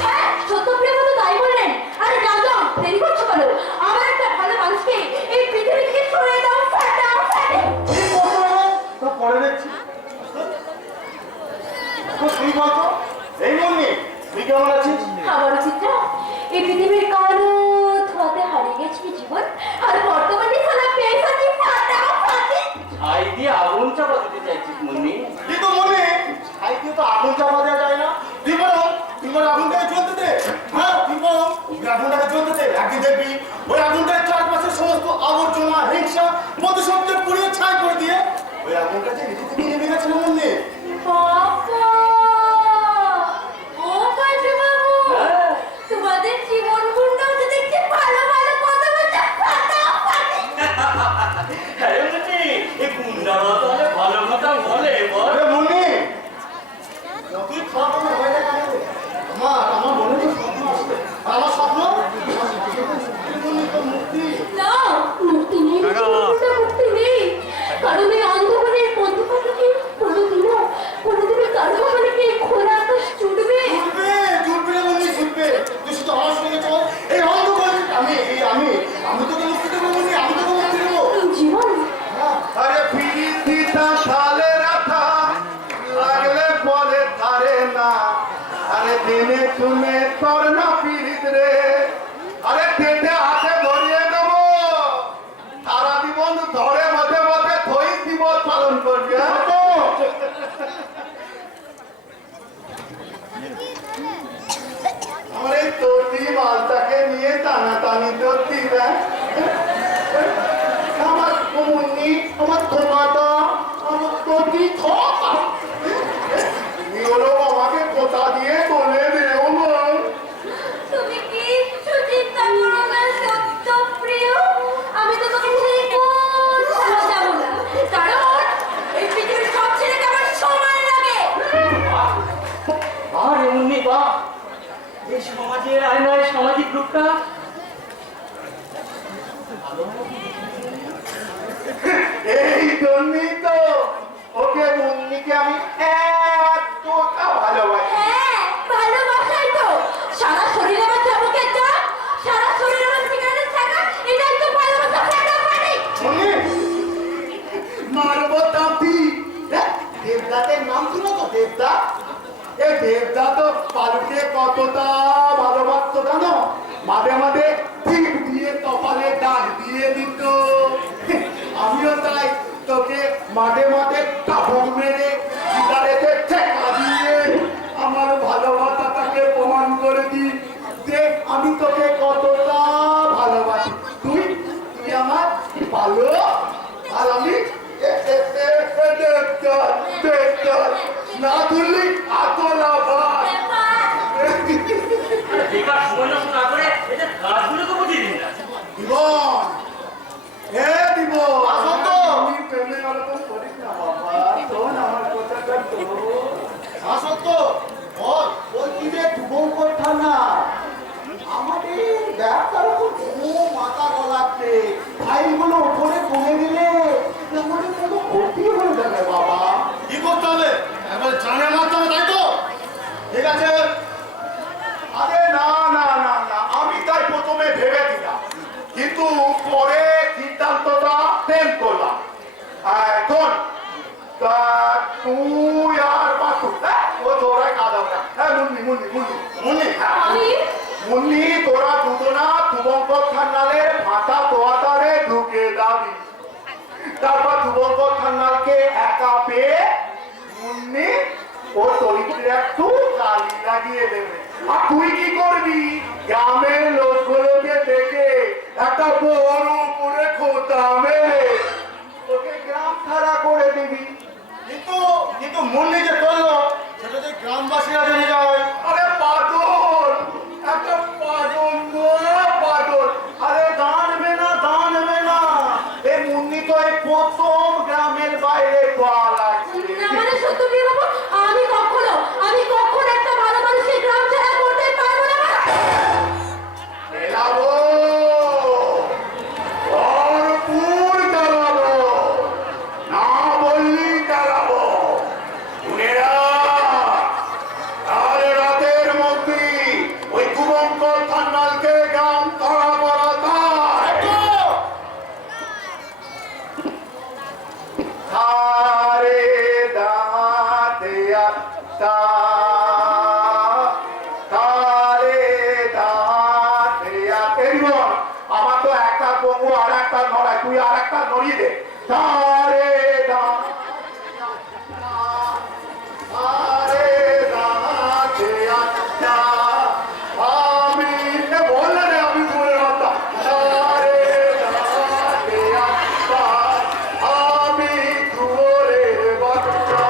হ্যাঁ, সত্যপ্রিয় তো তাই বললেন। আরে যাও দেরি করছো কেন? আমার একটা ভালো মানুষকে এই পৃথিবী থেকে সরিয়ে দাও, ফাটাও। কি করতে হবে তো পরে দেখছি। তুই বলতো এই মন্নি তুই কেমন আছিস? আমার চিত্র এই পৃথিবীর কালো ধোয়াতে হারিয়ে গেছি জীবন, আর বর্তমানে সারা পেয়ে আছি ফাটাও। ছাই দিয়ে আগুন চাপা দিতে চাইছিস মুন্নি? কিন্তু মনে ছাই দিয়ে তো আগুন চাপা দেওয়া যায় না। তুই বরং আগুনটাকে জ্বলতে দে। হ্যাঁ তুই বরং আগুনটাকে জ্বলতে দে। একদিন দেখবি ওই আগুনটার চারপাশের সমস্ত আবর্জনা হিংসা মধুসবকে পুড়িয়ে ছাই করে দিয়ে ওই আগুনটা যে নিজে থেকে নেমে গেছে মন্নি। তোমাদের জীবন গুন্ডা দেখতে ভালো কথা বলতে ফাটাফাটি। আরে মুন্নি, এই গুন্ডারা তো অনেক ভালো কথা বলে বল। আরে মন্নি তুই খারাপ হয়ে যায় কেন? আমার মনে তো স্বপ্ন আসছে। আর আমার স্বপ্ন মুক্তি। না, মুক্তি নেই, মুক্তি নেই। কারণ এই অন্ধকারের মধ্যে কোনোদিনও কারো মানে কি খোলা আকাশ জুটবে? জুটবে মন্নি জুটবে। তুই শুধু আমার সঙ্গে চল। এই অন্ধকার আমি তোকে মুক্তি দেবো মন্নি, আমি তোকে মুক্তি দেবো। জীবন আরে পিড়িতিটা শালে রাখা লাগলে পরে তারে না। আরে দিনে তুমি তোর না পিড়িত রে। আরে পেটে হাতে ধরিয়ে দেবো সারা জীবন ধরে মধ্যে থই দিবস পালন করবে। আমার এই তর্তি মালটাকে নিয়ে টানাটানি করতি না। আমার মুন্নি, আমার তোমাটা, আমার তর্তি থকা। তুমি হলো আমাকে কোথা দিয়ে বলে দেও না। তুমি কি চিন্তা করো না সত্যপ্রিয়, আমি তোমাকে ছেড়ে কোথাও যাব না। কারণ এই পৃথিবীর সব ছেলেকে আমার সমান লাগে। আরে মুন্নি বাহ, এই সমাজের আয়নায় সামাজিক রূপটা এই জন্যই তো ওকে মুন্নিকে আমি এতটা ভালোবাসি। হ্যাঁ, ভালোবাসাই তো। সারা শরীর আমার চাবুকের দাগ, সারা শরীর আমার সিগারেটের ছাকা, এটাই তো ভালোবাসা ফাটাফাটি। মুন্নি মারবো তাপি। দেবদাতের নাম শুনো তো? দেবদা, এই দেবদা তো পালুকে কতটা ভালোবাসতো জানো? মাঝে মাঝে ঠিক দিয়ে তখন আমায় ডাক দিয়ে দিত। আমিও তাই তোকে মাঝে মাঝে কাপড় মেরে সিগারেটের ঠেকা দিয়ে আমার ভালোবাসাটাকে প্রমাণ করে দিই যে আমি তোকে কতটা ভালোবাসি। তুই তুই আমার ভালো আর আমি না তুললি আতলা ভাত। বেকার সময় নষ্ট না করে এটা কাজগুলোকে বুঝিয়ে দিন না। জীবন হে জীবন আসুন তো। আমি প্রেমে ওরকম করিস না বাবা, শোন আমার কথাটা তো। আসত্য ওই কি রে ডুবন কথা না আমাদের ব্যাগটার উপর মাথা গলাচ্ছে, ফাইলগুলো উপরে কমে গেলে আমাদের কোনো ক্ষতি হয়ে যাবে বাবা। কি করতে হবে এবার জানে মারতে হবে, তাই তো? ঠিক আছে। আরে না না না না, আমি তাই প্রথমে ভেবেছিলাম কিন্তু পরে সিদ্ধান্তটা চেঞ্জ করলাম। এখন তা তুই আর বাসু ও তোরা কাঁদাও না। হ্যাঁ মুন্নি মুন্নি মুন্নি মুন্নি হ্যাঁ আমি মুন্নি তোরা দুজনা শুভঙ্কর খান্নালের মাথা তোয়াতারে ঢুকে যাবি। তারপর শুভঙ্কর খান্নালকে একা পেয়ে মুন্নি ও চরিত্রে একটু কালি লাগিয়ে দেবে। আর তুই কি করবি? গ্রামের লোকগুলোকে দেখে একটা বড় করে খোঁটা মেরে ওকে গ্রাম ছাড়া করে দিবি। কিন্তু কিন্তু মুন্নি যে করলো সেটা যদি গ্রামবাসীরা জেনে যায়। আরে পাগল, একটা পাগল নয় পাগল। আরে জানবে না জানবে না, এই মুন্নি তো এই প্রথম গ্রামের বাইরে পা লাগছে। না মানে সত্যি কি বাবু, আমি কখনো একটা ভালো মানুষের গ্রাম ছাড়া করতে পারবো না। এলাবো, ভরপুর চালাবো, না বললি চালাবো। শুনেরা, কাল রাতের মধ্যে ওই শুভঙ্কর খান্নালকে গ্রাম তাড়া করা যায়। সারে দাঁতে আত্মা, সারে দাঁতে আত্মা। আমার তো একটা বঙ্গ আর একটা নড়াই, তুই আর একটা নড়িয়ে দে। সারে দাঁতে সারে দাঁতে আত্মা। আমি বললে রে, আমি বলে রাখতাম। সারে দাঁতে আত্মা, আমি শুয়োরের বাচ্চা।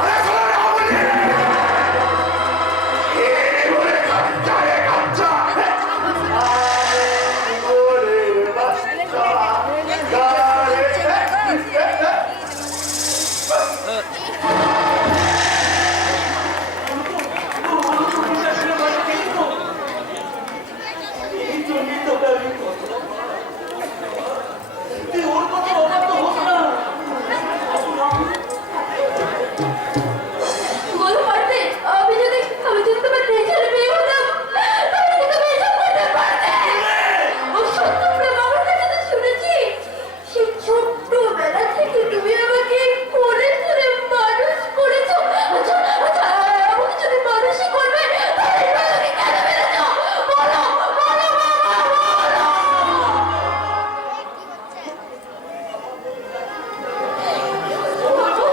আরে শোনো না, বলি। এ বলে কাচ্চা রে কাচ্চা। আমি শুয়োরের বাচ্চা। গায়ে এই জন্যই তোকে আমি কত তুই ওর কথা অবাক তো হোস না। বলো পারতে, আমি যদি তোমার দেশের মেয়ে হতাম তাহলে তুমি এসব করতে পারতে। ও সত্য প্রেম আমার কাছে তো শুনেছি। সেই ছোট্টবেলা থেকে তুমি আমাকে কোলে ধরে মানুষ করেছো। আচ্ছা আচ্ছা, আমাকে যদি মানুষই করবে তাহলে আমাকে কেন মেরেছো? বলো বলো বাবা, বলো।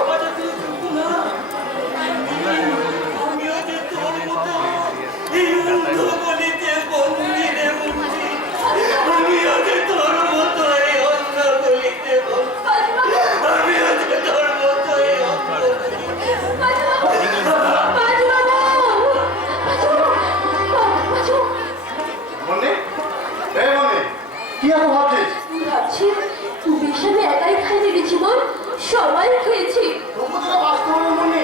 বাবা তুই শুনতো না, আমিও যে তোর মতো এই অন্ধ গলিতে বন্দি রে বন্দি। আমিও যে তোর মতো এই অন্ধ গলিতে বন্দি। আমিও যে তোর মতো এই অন্ধ গলিতে মনে এ মনে কি এত ভাবছিস? ভাবছি তুমি সামনে একাই খাইতে গেছি বল, সবাই খেয়েছি। তবু তোরা বাঁচতে হবে মনে,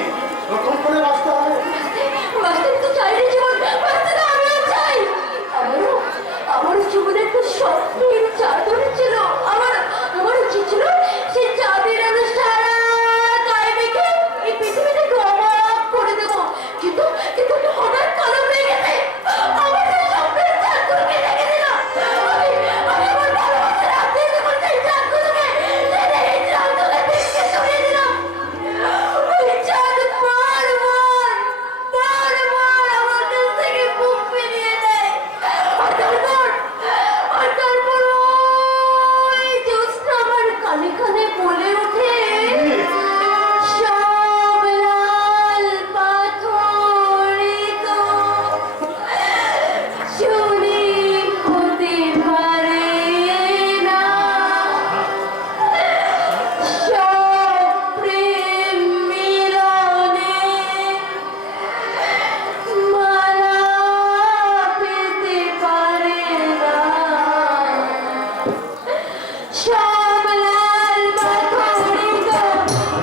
নতুন করে বাঁচতে হবে। বাঁচতে তো চাই রে জীবন, বাঁচতে তো আমিও চাই। আমার জীবনে একটা স্বপ্নের চাদর ছিল। আমার ইচ্ছে ছিল সেই চাঁদের আলো সারা গায়ে মেখে এই পৃথিবীটাকে অবাক করে দেবো। কিন্তু কিন্তু হঠাৎ কলম হয়ে গেছে। আমার সেই স্বপ্নের চাঁদগুলোকে রেখে দিলাম। আমি আমার ভালোবাসার আত্মীয় জীবন সেই চাঁদগুলোকে ছেড়ে এই চাঁদগুলোকে ভেঙে চড়িয়ে দিলাম। ওই চাঁদ বারবার আমার কাছ থেকে বুক ফিরিয়ে দেয়। আর তারপর সব লাল পাথরে তো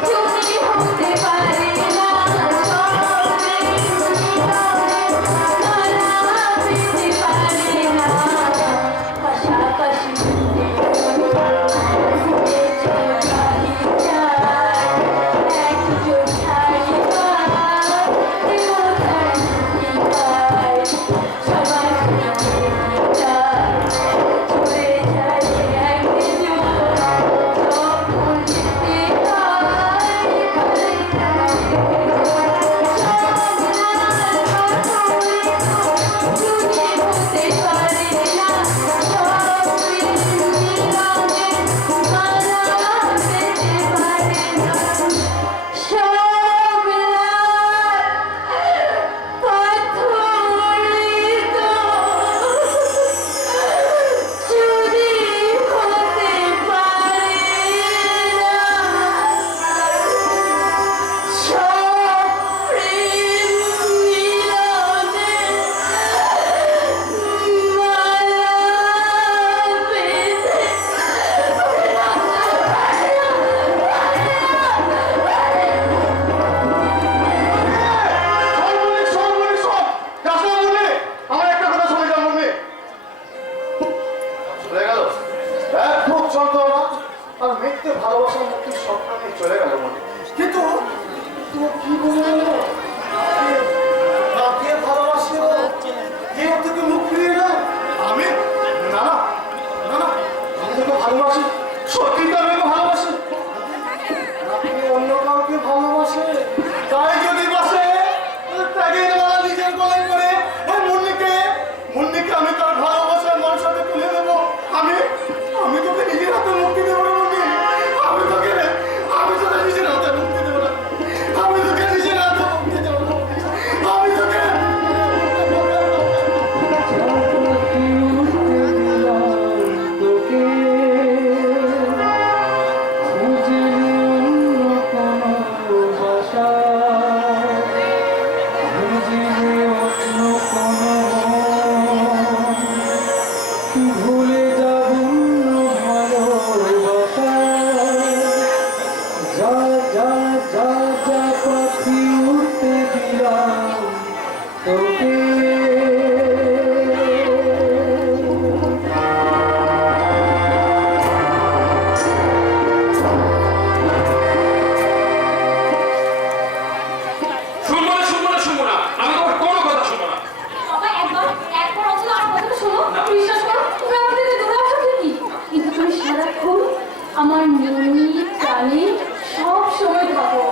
চুরি হতে পারে না, সব মালা পেতে পারে না, পাশাপাশি ভালোবাসার মধ্যে স্বপ্ন নিয়ে চলে গেল মনে, কিন্তু কি বলে কাকে ভালোবাসি ও কে ওর থেকে মুখ ফিরিয়ে নেয়? আমি না না না না, আমি তোকে ভালোবাসি, সত্যি তো আমি ভালোবাসি। আপনি অন্য কাউকে ভালোবাসে, তাই যদি বাসে তাকে নিজের গলায় করে ওই মুন্নিকে আমি তার ভালোবাসার মানুষ সাথে তুলে দেবো। আমি তোকে নিজের হাতে মুক্তি দেবো না মুন্নি, আমি তোকে নিজের হাতে মুক্তি দেবো না, আমি তোকে নিজের হাতে মুক্তি দেবো না, আমি তোকে ভুলে যাব ভালোবাসা, যা যা যা যা পাখি উঠতে দিলাম তোকে। শুনবো না, আমি তোমার কোনো কথা শুনবো না। বাবা একবার অন্তত আর কথাটা শোনো, বিশ্বাস করো তুমি আমার থেকে দূরে আছো ঠিকই, কিন্তু তুমি সারাক্ষণ আমার মনে প্রাণে সব সময় থাকো।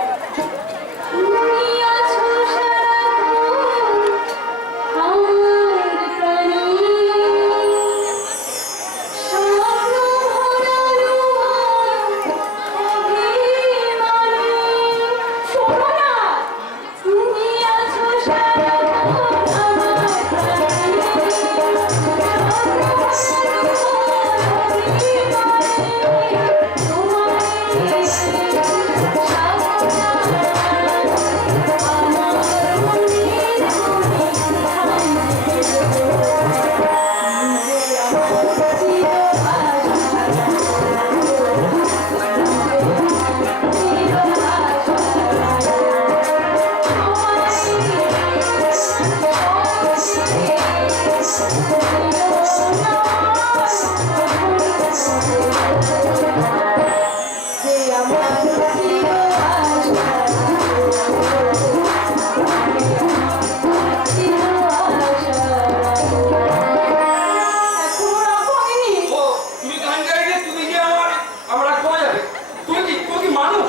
তুমি আছো সারাক্ষণ আমার প্রাণে, স্বপ্ন ভরা অভিমানে। শোনো না, তুমি আছো সারাক্ষণ আমার প্রাণে, তুমি গান গাইলে তুমি কি আমরা কমে যাবে? তুমি কি মানুষ?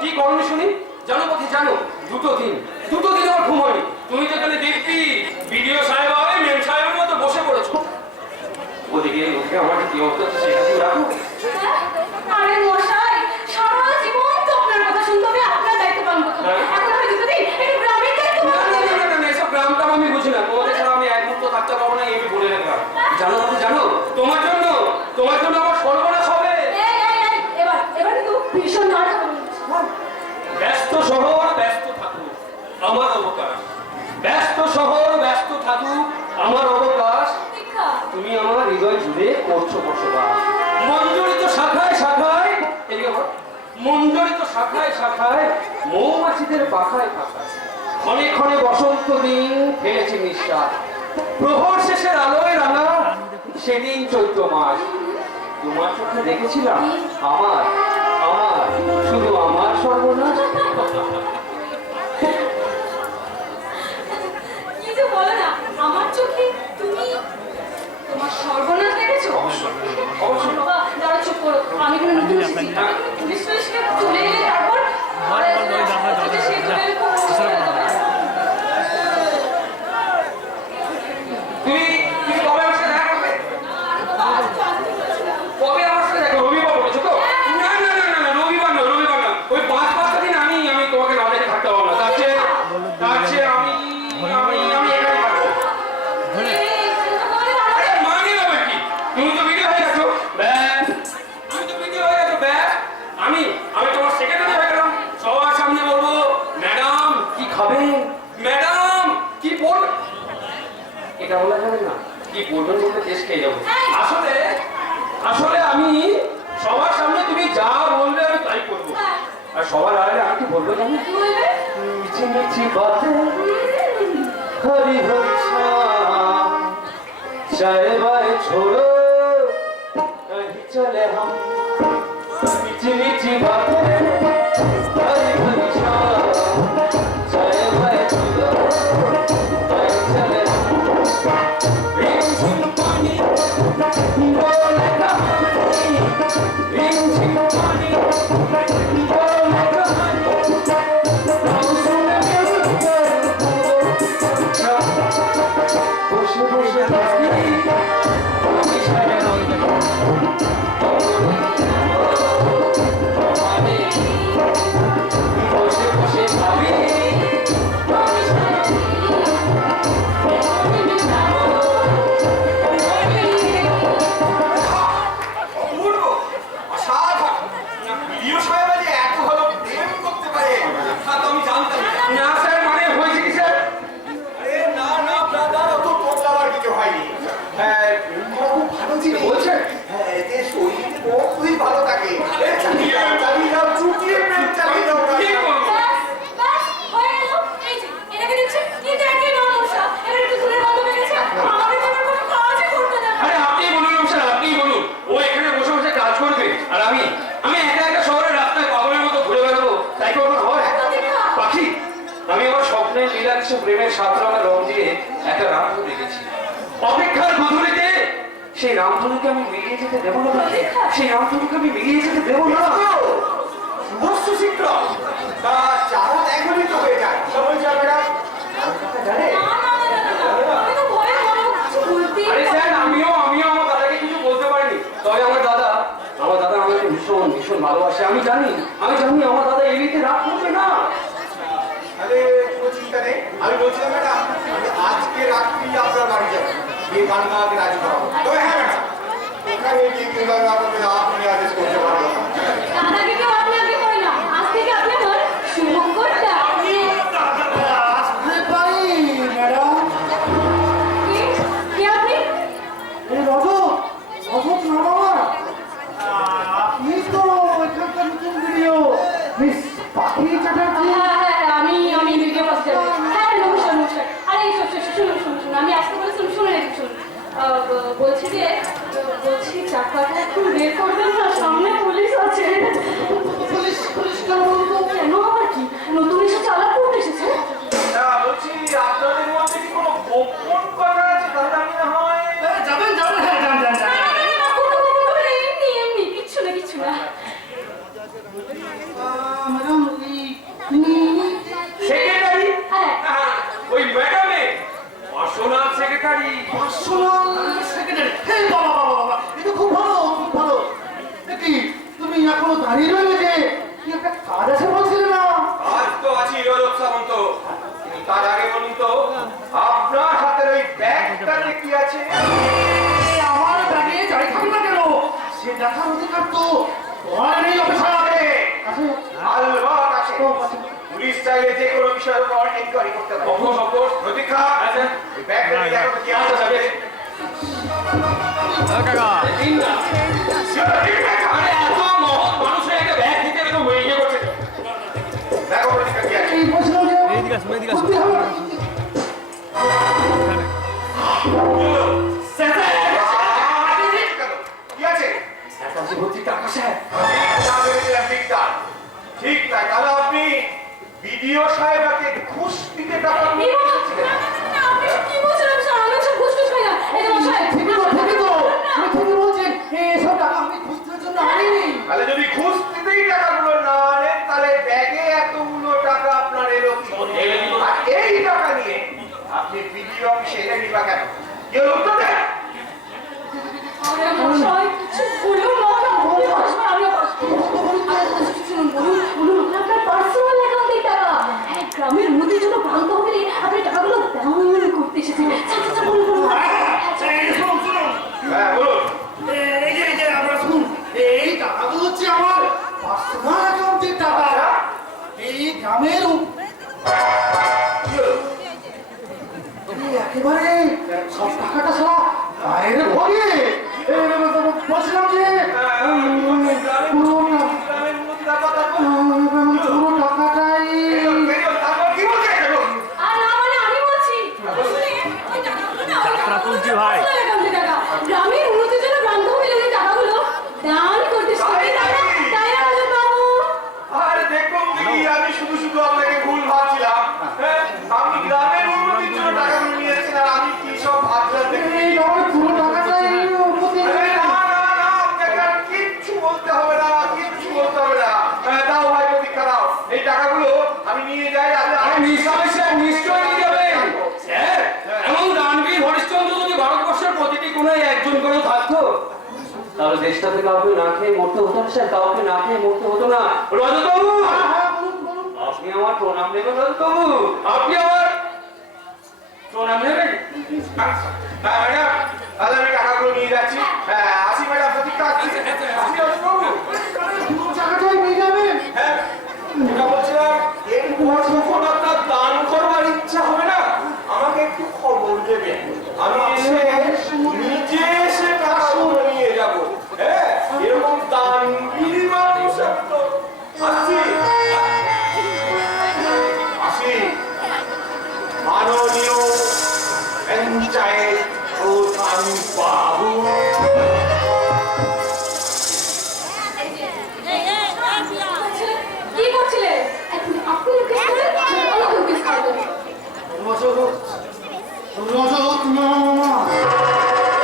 কি করনি শুনি? জানো কথা জানো? দুটো দিন আমার ঘুম হয়নি। তুমি যেখানে দেখবি ভিডিও সাহেব হবে মেম সাহেবের মতো বসে পড়েছো, ওদিকে ওকে আমাকে কি অবস্থা সেটা তুমি রাখো। আরে মশাই, সারা জীবন তো আপনার কথা শুনতে হবে, আপনার দায়িত্ব পালন করতে হবে। এখন আমি দুটো দিন একটু গ্রামের দায়িত্ব না পালন না করতে না না, এসব গ্রামটা আমি বুঝি না, তোমাদের ছাড়া আমি এক মুহূর্ত থাকতে পারবো না, আমি বলে রাখলাম। জানো কথা জানো? তোমার জন্য আমার সর্বনাশ হবে। এবার কিন্তু ভীষণ নাটক ব্যস্ত শহর ব্যস্ত থাকুক আমার অবকাশ, ব্যস্ত শহর ব্যস্ত থাকুক আমার অবকাশ, দীক্ষা। তুমি আমার হৃদয় জুড়ে করছো বসবাস। মঞ্জরিত শাখায় শাখায়, এদিকে বল। মঞ্জরিত শাখায় শাখায়, মৌমাছিদের পাখায় পাখায়, ক্ষণে ক্ষণে বসন্ত দিন ফেলেছে নিঃশ্বাস। প্রহর শেষের আলোয় রাঙা সেদিন চৈত্র মাস। তোমার চোখে দেখেছিলাম আমার আমার শুধু আমার সর্বনাশ। কি যে বলো না, আমার চোখে তুমি তোমার সর্বনাশ দেখেছো? অবশ্যই। বাবা, দাঁড়া, চুপ করো। আমি কোনো নতুন এসেছি। পুলিশ পুলিশকে চলে এলে তারপর সে চলে এলে খুব মুশকিল হয়ে যাবে। তুমি কবে আমার সাথে দেখা করবে? আরে বাবা, আজ তো আসতে বলেছিলাম। কবে আমার সাথে দেখা? রবিবার বলেছো তো? না না না না না, রবিবার না, রবিবার না। ওই 5-5 দিন আমি তোমাকে না দেখে থাকতে পারবো না। তার চেয়ে আমি এখানে থাকবো। এই, তুমি তো বলে দাঁড়াও। আরে মানে হবে কি? তুমি তো ভিডিও হয়ে গেছো, ব্যাস। তুমি তো ভিডিও হয়ে গেছো, ব্যাস। আমি তোমার সেক্রেটারি হয়ে গেলাম। সবার সামনে বলবো, ম্যাডাম কি খাবেন, ম্যাডাম কি পড়বেন। এটা বলা যাবে না, কি বলবেন বলতে দেশ খেয়ে যাবো। আসলে আমি সবার সামনে তুমি যা বলবে আমি তাই করবো। আর সবার আগে আমি কি বলবো জানো? কি বলবে? মিছি মিছি বাতে हरी वर्षा चाय बाय छोड़ो कहीं चले हम मीठी मीठी बातें हरी वर्षा चाय बाय छोड़ो कहीं चले हम रिमझिम पानी बोले कहानी रिमझिम पानी बोले कहानी বসে বসে ভাবি আমি সারা বসে বসে ভাবি অপূর্ব, অসাধারণ। প্রিয় সাহেব যে এত ভালো প্রেম করতে পারে তা তো আমি জানতাম না। না স্যার, মানে হয়েছে কি স্যার? আরে না না ব্রাদার, অত তোতলাবার কিছু হয়নি। হ্যাঁ, প্রেম করা খুব ভালো জিনিস। বলছেন? হ্যাঁ, এতে শরীর খুবই ভালো থাকে। চালিয়ে যাও, চুটিয়ে প্রেম চালিয়ে যাও। কি করবো? ব্যাস, ব্যাস, হয়ে গেল। এই যে, এটাকে দেখছেন? এটা একই নমস্কার। এবার একটু দূরে বন্ধ পেরেছে। আমাকে তো এবার কোনো কাজই করতে দেবে না। আরে আপনি বলুন স্যার, আপনি বলুন। ও এখানে বসে বসে কাজ করবে আর আমি একা একা শহরের রাস্তায় পাগলের মতো ঘুরে বেড়াবো, তাই কি ওটা হয়? পাখি, আমি আমার স্বপ্নের লীলাক্ষ প্রেমের সাত রঙের রং দিয়ে একটা রামধনু দেখেছি। অপেক্ষার গধূলিতে সেই রামধনুকে আমি মিলিয়ে যেতে দেবো না পাখি। সেই রামধনুকে আমি মিলিয়ে যেতে দেবো না। শুভস্য শীঘ্র। তা যারা এখনই তো হয়ে যায়। সবাই যাবে না। জানে? না, না, না, না, না, আমি তো ভয়ে কোনো কিছু বলতেই আরে স্যার, পারি না। আমিও আমার দাদাকে কিছু বলতে পারিনি। তবে আমার দাদা আমাকে ভীষণ ভীষণ ভালোবাসে। আমি জানি আমার দাদা এই রীতি রাগ করবে না। আরে কোনো চিন্তা নেই। আমি বলছিলাম ম্যাডাম, আমি আজকে রাত্রি আপনার বাড়ি যাবো। এই গান গাওয়াকে রাজি করাবো। তবে হ্যাঁ ম্যাডাম, ওখানে গিয়ে কিন্তু আমি আপনাকে আপনি আদেশ করতে পারবো না। দাদাকে কেউ আপনি আগে করে না। আজ থেকে আপনি আমার শুভঙ্করটা। আসতে পারি ম্যাডাম? কে আপনি? এই রজত না বাবা, আপনি তো এখানকার নতুন ভিডিও মিস পাখি চ্যাটার্জি। হ্যাঁ, আমি ভিডিও করতে যাবো। হ্যাঁ, নমস্কার। আরে শুনুন, আমি আসতে বলেছিলাম, শুনে রেখে শুনুন। বলছি টাকাটা একটু বের করবেন না, সামনে পুলিশ আছে। পুলিশ কেন বলবো? কেন আবার কি? নতুন এসে চালাক করতে এসেছে? বলছি আপনাদের মধ্যে কি কোনো গোপন কথা আছে? তাহলে আমি না হয় যাবেন হ্যাঁ যান। না, কোনো গোপন কথা নেই, এমনি, কিচ্ছু না। ম্যাডাম তুমি সেক্রেটারি? হ্যাঁ। ওই ম্যাডামে পার্সোনাল সেক্রেটারি। Personal secretary. এই বাবা, এটা খুব ভালো। দেখি তুমি এখনো দাঁড়িয়ে রইলে যে কি একটা কাজ আছে বলছিলে না? আজ তো আছি রজত সামন্ত। কিন্তু তার আগে বলুন তো, আপনার হাতের ওই ব্যাগটাতে কি আছে? এই আমার ব্যাগে যাই থাকবে না কেন, সে দেখার অধিকার তো তোমার নেই অফিসার। আছে? আলবাত আছে। ও, আছে। পুলিশ চাইলে যে কোনো বিষয়ের উপর এনকোয়ারি করতে পারে। অফকোর্স। প্রতীক্ষা, আচ্ছা। ওই ব্যাগটা দেখো তো কি আছে। আচ্ছা, দিন না। আরে এত মহৎ মানুষের একটা ব্যাগ দিতে এরকম হয়ে গিয়ে করছে। দেখো পরীক্ষা কি আছে। এই বলছিলাম যে সত্যি হবে। কি আছে? একাশি ভর্তি টাকা স্যার। ঠিক তাই, তাহলে আপনি বিডিও সাহেবকে ঘুষ দিতে টাকা এই বাবা, আপনি কি বলছেন? আমি সব ঘুষ টুস খাই না। এই যে মশাই, ঠিকই তো, ঠিকই তো। আপনি ঠিকই বলছেন। এসব টাকা আমি খুঁজতে জন্য আনিনি। তাহলে যদি ঘুষ দিতেই টাকাগুলো না আনেন তাহলে ব্যাগে এতগুলো টাকা আপনার এলো কি করে? আর এই টাকা নিয়ে আপনি বিডিও অফিসে এলেন বা কেন? কেউ উত্তর দেন? আরে মশাই, কিছু বলুন না, আমি বসবো, আমি বসবো। শুনুন, বলুন, আপনার পার্সোনাল অ্যাকাউন্টে টাকা। এক গ্রামের মধ্যে জন্য প্রান্ত হলে আপনি টাকাগুলো দান করতে এসেছেন। আচ্ছা, বলুন। হ্যাঁ বলুন। এই যে আমরা শুনুন, এই টাকাগুলো হচ্ছে আমার পার্সোনাল অ্যাকাউন্টের টাকা। এই গ্রামের একেবারে সব টাকাটা সারা বাইরে ভরে। বলছিলাম যে গ্রামের উন্নতির কথা বলুন। পুরো টাকাটাই তারপর কি বলছে দেখুন। আর না মানে আমি বলছি। আসলে ওই টাকাগুলো না, যাত্রা তুলছি ভাই। গ্রামের উন্নতির জন্য প্রান্ত হলে যে টাকাগুলো দান করতে এসেছেন। তাই না রজত বাবু? আরে দেখুন দেখি, আমি শুধু শুধু আপনাকে ভুল ভাবছিলাম। হ্যাঁ, আপনি গ্রামের উন্নতির জন্য টাকাগুলো নিয়েছেন আর আমি কি সব ভাবছিলাম দেখুন। এই গ্রামের পুরো টাকাটাই আরে না, আপনাকে আর কিচ্ছু বলতে হবে না, কিচ্ছু বলতে হবে না। হ্যাঁ, দাও ভাই পরীক্ষা দাও। এই টাকাগুলো আমি নিয়ে যাই। আরে নিশ্চয় স্যার, নিশ্চয়ই নিয়ে যাবেন। স্যার, এমন দানবীর হরিশ্চন্দ্র যদি ভারতবর্ষের প্রতিটি কোণায় একজন করে থাকতো তাহলে দেশটাতে কাউকে না খেয়ে মরতে হতো না স্যার, কাউকে না খেয়ে মরতে হতো না। রজতবাবু, আপনি আমার প্রণাম নেবেন। রজতবাবু, আপনি আমার প্রণাম নেবেন। হ্যাঁ ম্যাডাম, তাহলে আমি টাকাগুলো নিয়ে যাচ্ছি। হ্যাঁ, আসি ম্যাডাম, প্রতীক্ষা আসছি। আসি রজতবাবু। পুরো টাকাটাই নিয়ে যাবেন। হ্যাঁ, এটা বলছিলাম, এরপর যখন আপনার দান করবার ইচ্ছা হবে না, আমাকে একটু খবর দেবেন। আমি এসে নিজে এসে টাকাগুলো নিয়ে যাব। হ্যাঁ, এরকম দান মানুষ আমি তো আসছি। আসি। মাননীয় পঞ্চায়েত প্রধান বাবু। কি করছিলেন? আপনি লোকে আমাকে উকিল করবেন।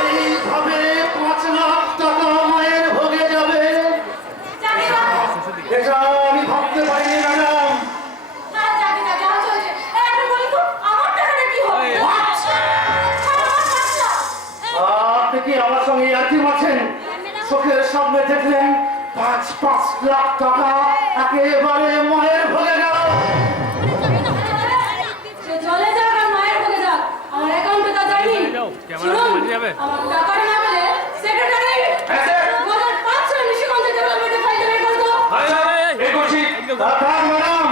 এইভাবে 5 লাখ টাকা মায়ের ভোগে যাবে যাকে না, এটা আমি ভাবতে পারিনি ম্যাডাম। হ্যাঁ, যাকে না, যা চলছে। আপনি বলুন তো, আমার টাকাটা কি হবে? আমার টাকা। আপনি কি আমার সঙ্গে একই মারছেন? চোখের সামনে দেখলেন 5 লাখ টাকা একেবারে মায়ের ভোগে গেল। সে চলে যাক আর মায়ের ভোগে যাক, আমার অ্যাকাউন্টে তা যায়নি। শুনুন, আমার টাকাটা না পেলে সেক্রেটারি 2005 সালে নিশিগঞ্জে ডেভেলপমেন্টের ফাইলটা বের করে দাও। এই করছি। থাক ম্যাডাম,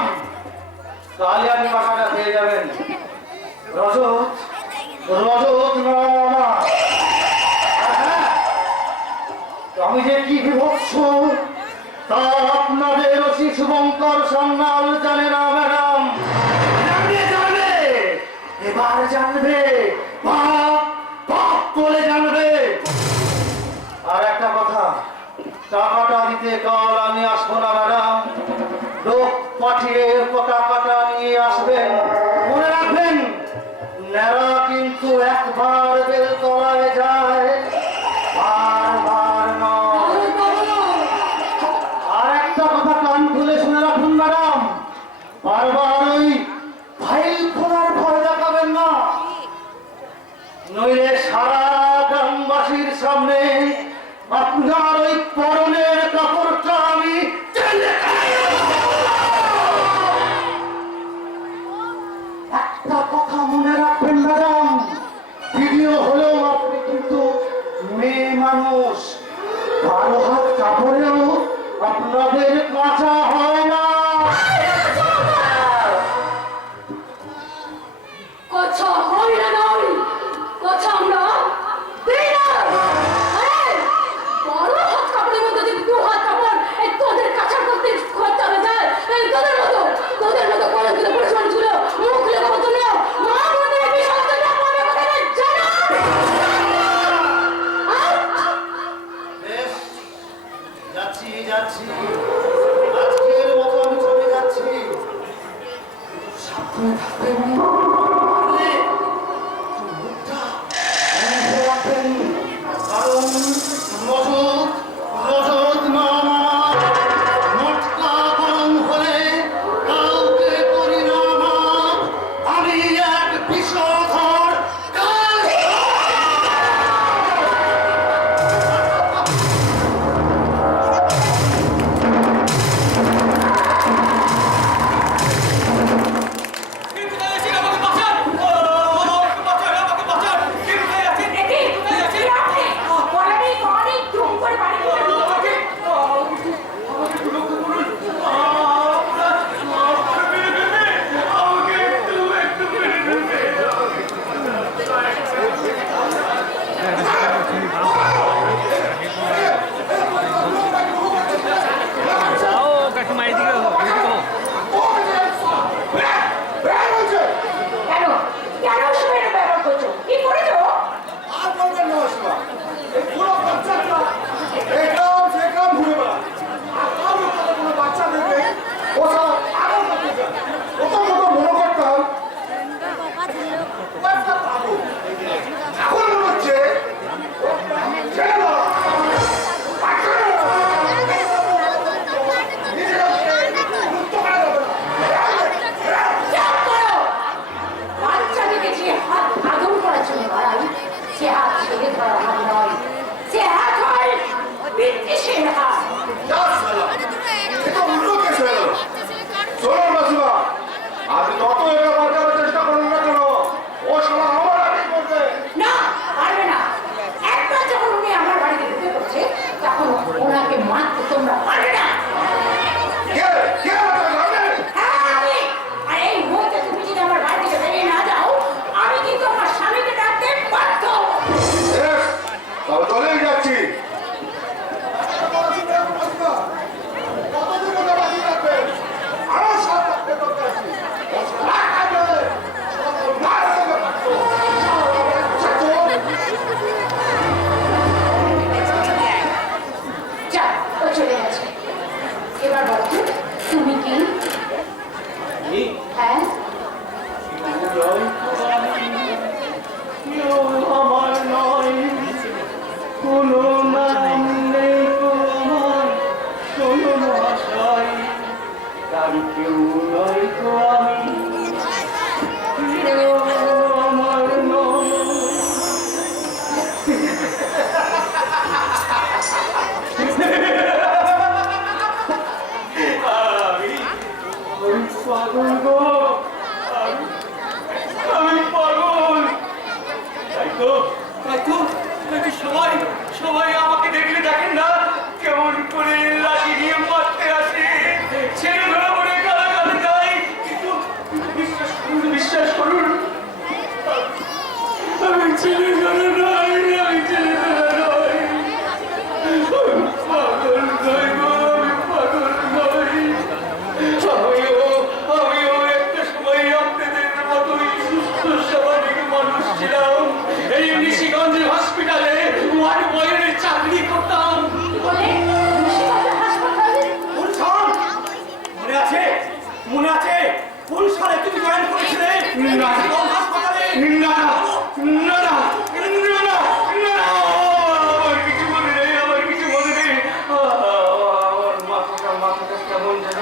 তাহলে আপনি টাকাটা পেয়ে যাবেন। রজত না। হ্যাঁ, আমি যে কি বিভৎস তা আপনাদের অতি শুভঙ্কর সান্যাল জানে না ম্যাডাম। জানবে, এবার জানবে, বাপ বলে জানবে। আর একটা কথা, টাকাটা দিতে কাল আমি আসবো না ম্যাডাম। লোক পাঠিয়ে টাকাটা নিয়ে আসবেন। মনে রাখবেন, নেড়া কিন্তু একবার বেলতলায় যায়, বারবার নয়। আর একটা কথা কান খুলে শুনে রাখুন ম্যাডাম, বারবার ওই ফাইল খোলার ভয় দেখাবেন না, নইলে সারা গ্রামবাসীর সামনে আপনার ওই পরনের কাপড়টা আমি টেনে একটা কথা মনে রাখবেন ম্যাডাম, ভিডিও হলেও আপনি কিন্তু মেয়ে মানুষ, 12 হাত কাপড়েও আপনাদের কাঁচা হয় না। কথা হয় না, কথা আমরা দিই না। যাচ্ছি, আজকের মতো আমি চলে যাচ্ছি। সাবধানে থাকবেন, পারলে একটু মুখটা বন্ধ রাখবেন, কারণ মজুদ মজুদ মামা মোটকা গরম হলে কাউকে করি না মাপ। আমি এক বিষধর কাল। কে কোথায় আছেন? আমাকে বাঁচান! আমাকে বাঁচান! আমাকে বাঁচান! কে কোথায় আছেন? দেখি, কোথায় আছেন? কি আপনি? বলেনি, বলেনি, ধুম করে বাড়ি থেকে বেরিয়ে আমাকে গেছে। আমাকে একটু রক্ষা করুন। আপনারা মেরে ফেলবে। আমাকে একটু মেরে ফেলবে। কেন? কেন শুয়ে ব্যবহার করছো? কি করেছো? আর বলবেন না মাসিমা, এই পুরো বাচ্চাটা একদম সেরকম ঘুরে বেড়ায়। আর কারোর কথা কোনো বাচ্চা দেখলে ও সব পাগল করতে যায়। প্রথম মনে করতাম ও একটা পাগল। এখন মনে হচ্ছে ও ছেড়ে দাও। চুপ করো! বাচ্চাদেরকে যে হাত আদর করার জন্য বাড়াই, সে হাত ছেড়ে ধরা হাত নয়। সে হাত হয় ব্রিটিশের হাত। এটা উল্টো কেস হয়ে গেল। শোনো মাসিমা, আপনি যত এটা বাঁচানোর চেষ্টা করুন না কেন, ও সবাই আমার আগেই করবে। না, পারবে না। একবার যখন উনি আমার বাড়িতে ঢুকে পড়ছে, তখন ওনাকে মারতে তোমরা পারবে না। কে কে বাঁচাবে জানেন? হ্যাঁ, আমি। আর এই মুহূর্তে তুমি যদি আমার বাড়ি থেকে বেরিয়ে না যাও, আমি কিন্তু আমার স্বামীকে ডাকতে বাধ্য। বেশ, তবে চলেই যাচ্ছি। কতদিন ওটা বাকি রাখবে? আরো সব রাখতে দরকার আছে। ও সব রাখবে। সব মারবে। যা, ও চলে গেছে। এবার বলো তো, তুমি কি? হ্যাঁ, কেউ আমার নয়, কোনো নাম নেই তো আমার, শোনো মহাশয়, তার কেউ নয় তো আমি, কেউ আমার নয়। আমি পাগল গো, আমি পাগল। তাই তো নাকি সবাই আমাকে দেখলে দেখেন না কেমন করে লাঠি দিয়ে মারতে আসে, ছেড়ে ধরা পড়ে গালাগালি দেয়। কিন্তু বিশ্বাস করুন আমি ছেলে ধরা নয়, আমি ছেলে ধরা নয়। আমি পাগল নয় গো, আমি পাগল নয়। আমিও একটা সময় আপনাদের মতোই সুস্থ স্বাভাবিক মানুষ ছিলাম। এই নিশিগঞ্জ হসপিটালে ওয়ার্ড বয়ের চাকরি করতাম। কি বলে? মুর্শিদাবাদ হাসপাতালে? গুলশান, মনে আছে কোন সালে তুমি জয়েন করেছিলে নিশিগঞ্জ হাসপাতালে? না না না না না না, আমার কিছু মনে নেই, আমার কিছু মনে নেই। আমার মাথাটা কেমন যেন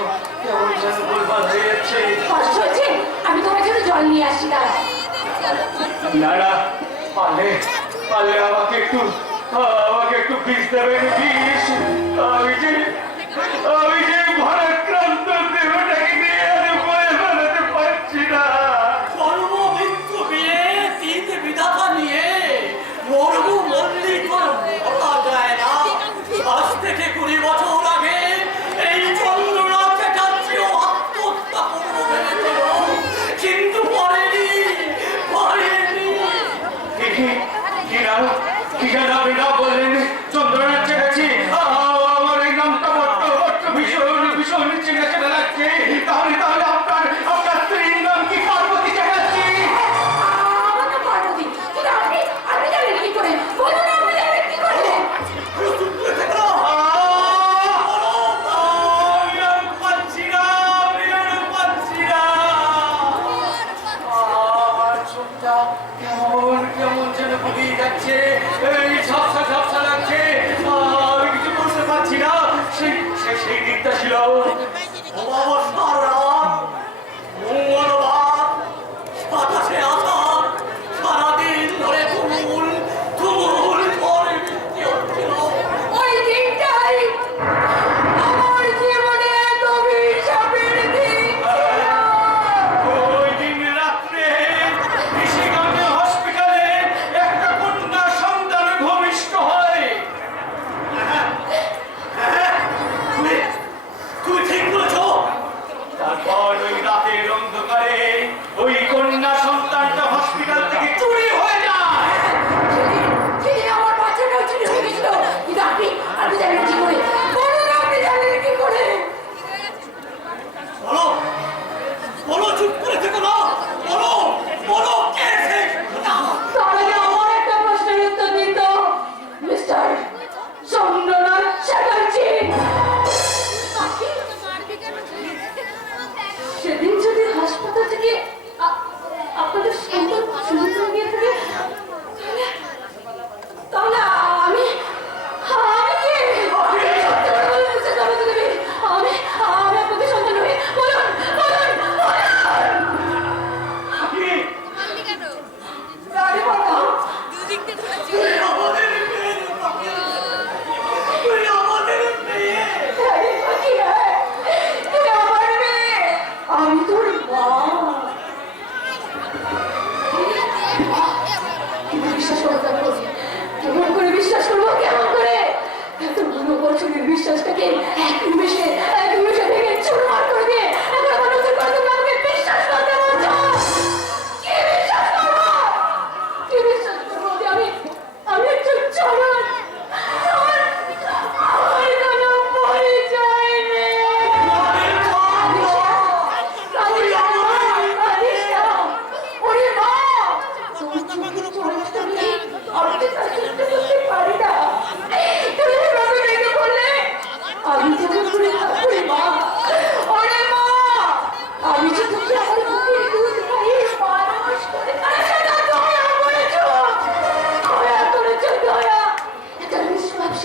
গোলমাল হয়ে যাচ্ছে। কষ্ট হচ্ছে? আমি তোমার জন্য জল নিয়ে আসছি, দাঁড়াও। না, পারলে আমাকে একটু বিষ দেবেন, বিষ। আমি যে ভারাক্রান্ত দেহটাকে নিয়ে আর বয়ে বেড়াতে পারছি না। জন্ম মৃত্যু বিয়ে তিন বিধাতা নিয়ে মরবু মল্লিক বলা যায় না। আজ থেকে 20 বছর আগে এই চন্দ্রনাথ চ্যাটার্জিও আত্মহত্যা করবো ভেবেছিল, কিন্তু পারেনি। কি গান আপনি না বললেন চন্দ্রনাথ চ্যাটার্জি? আমার এই নামটা বড্ড ভীষণ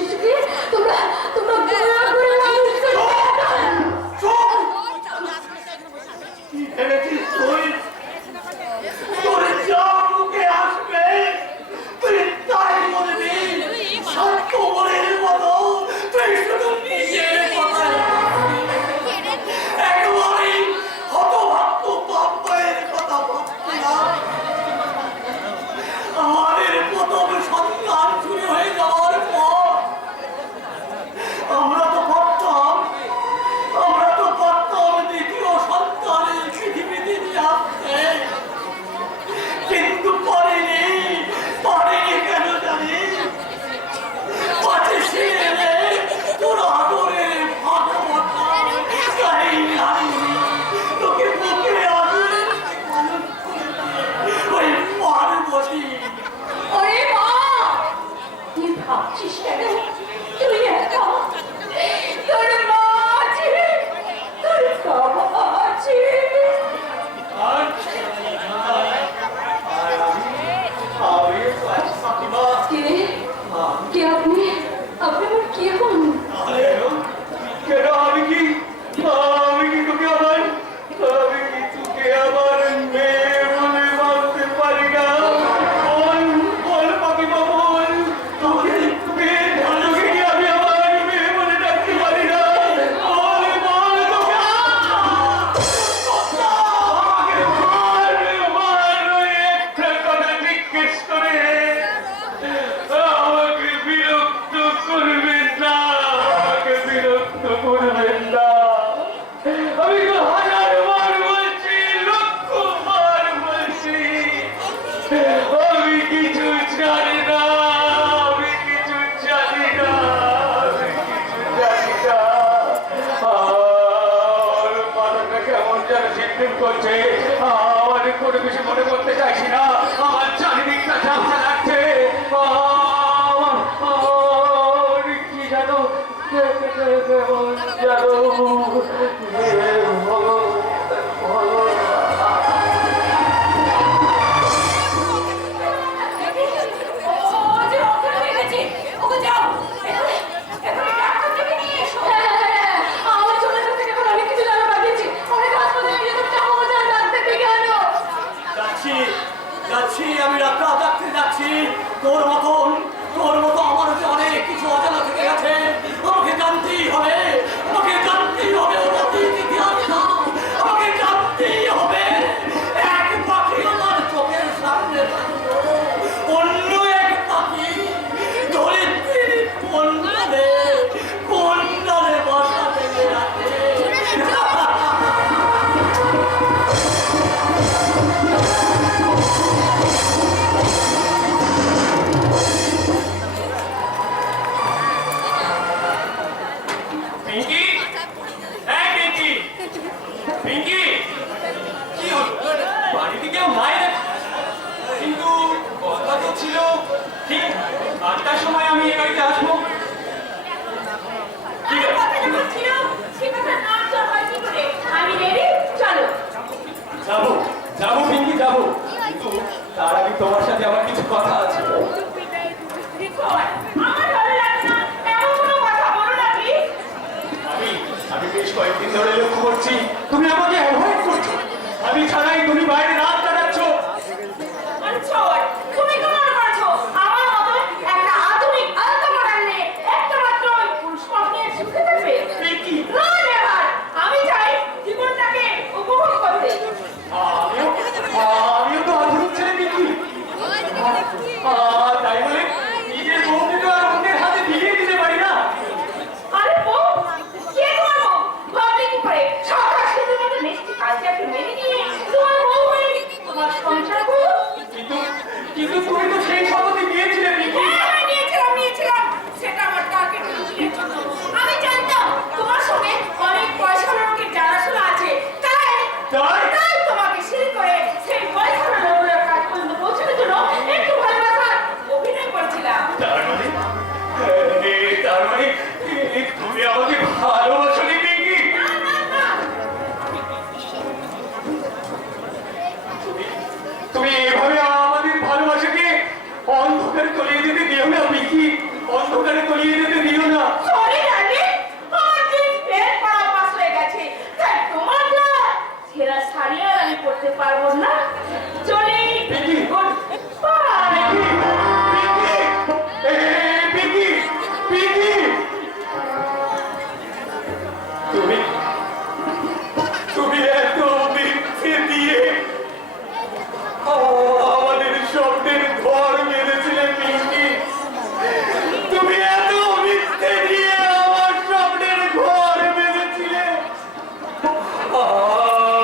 শিশুকে তোমরা তোমরা দয়া করে মানুষকে কি ভেবেছিস তুই? তোর যা মুখে আসবে তুই তাই বলবি। সত্য বলের মতো তুই শুধু নিজের কথাই বলবি। একেবারেই হতভাগ্য বাপ মায়ের কথা ভাবছি না। আমাদের প্রথম সন্তান চুরি হয়ে যাওয়ার পর আমরা তো ভাবতাম দ্বিতীয় সন্তানের পৃথিবীতে নিয়ে আসতে, কিন্তু পারিনি কেন জানি? পাশে সে এলে তোর আদরের ভাগবতা গাই হারিনি তোকে বুকে আদরে মানুষ করেছে ওই পার্বতী। ওরে মা তুই ভাবছিস কেন? তুই একা, তোর মা আছে, তোর বাবা আছে। আর আমি ফাতিমা, কে কে আপনি? আপনি আমার কে হন? তাহলে কেন আমি কি তোকে আমার মেয়ে বলে মানতে পারি না? বল ফাতিমা, বল তোকে কি আমি আমার মেয়ে বলে ডাকতে পারি না? বল তোকে আমাকে মার ওই একটা কথা জিজ্ঞেস করে আমাকে বিরক্ত করবেন না, আমাকে বিরক্ত করবেন না। আমি তো 1000 বার বলছি, লক্ষ বার বলছি, আমি কিছু জানি না, আমি কিছু জানি না, আমি কিছু জানি না। আমার মাথাটা কেমন যেন ঝিমঝিম করছে, আমার কোনো কিছু মনে করতে চাইছি না, আমার চারিদিকটা ঝাপসা লাগছে। আমার কি জানো কেমন জানো ও যে অজ্ঞান হয়ে গেছে, ওকে যাও এখন ডাক্তার থেকে নিয়ে এসো। আমার চলে যেতে এখন অনেক কিছু জানা বাকি আছে, অনেক হাসপাতালে নিয়ে যেতে যাবো, ডাক্তার থেকে আনো। যাচ্ছি আমি ডাক্তার যাচ্ছি। তোর মতো আমার যে অনেক কিছু অজানা থেকে গেছে, আমাকে জানতেই হবে ওর অতীত ইতিহাস না, আমাকে জানতেই হবে। এক পাখি আমার চোখের সামনে থাকলো, অন্য এক পাখি ধরিত্রীর কন্যারে বসা থেকে রাখে। পিঙ্কি, হ্যাঁ পিঙ্কি, পিঙ্কি, কি হলো? বাড়িতে কেউ নাই রে? কিন্তু কথা তো ছিল ঠিক 8টার সময় আমি এই বাড়িতে আসবো। ঠিক আছে, কথা যখন ছিল সে কথা না চলবার কি করে? আমি রেডি, চলো। যাবো পিঙ্কি, যাবো, কিন্তু তার আগে তোমার সাথে আমার কিছু কথা আছে। আমার ভালো লাগে না এমন কোনো কথা বলো না প্লিজ। আমি বেশ কয়েকদিন ধরে লক্ষ্য করছি তুমি আমাকে অভয় পিঙ্কি, তুমি এত মিথ্যে দিয়ে আমাদের স্বপ্নের ঘর মেরেছিলে পিঙ্কি। তুমি এত মিথ্যে দিয়ে আমার স্বপ্নের ঘর মেরেছিলে।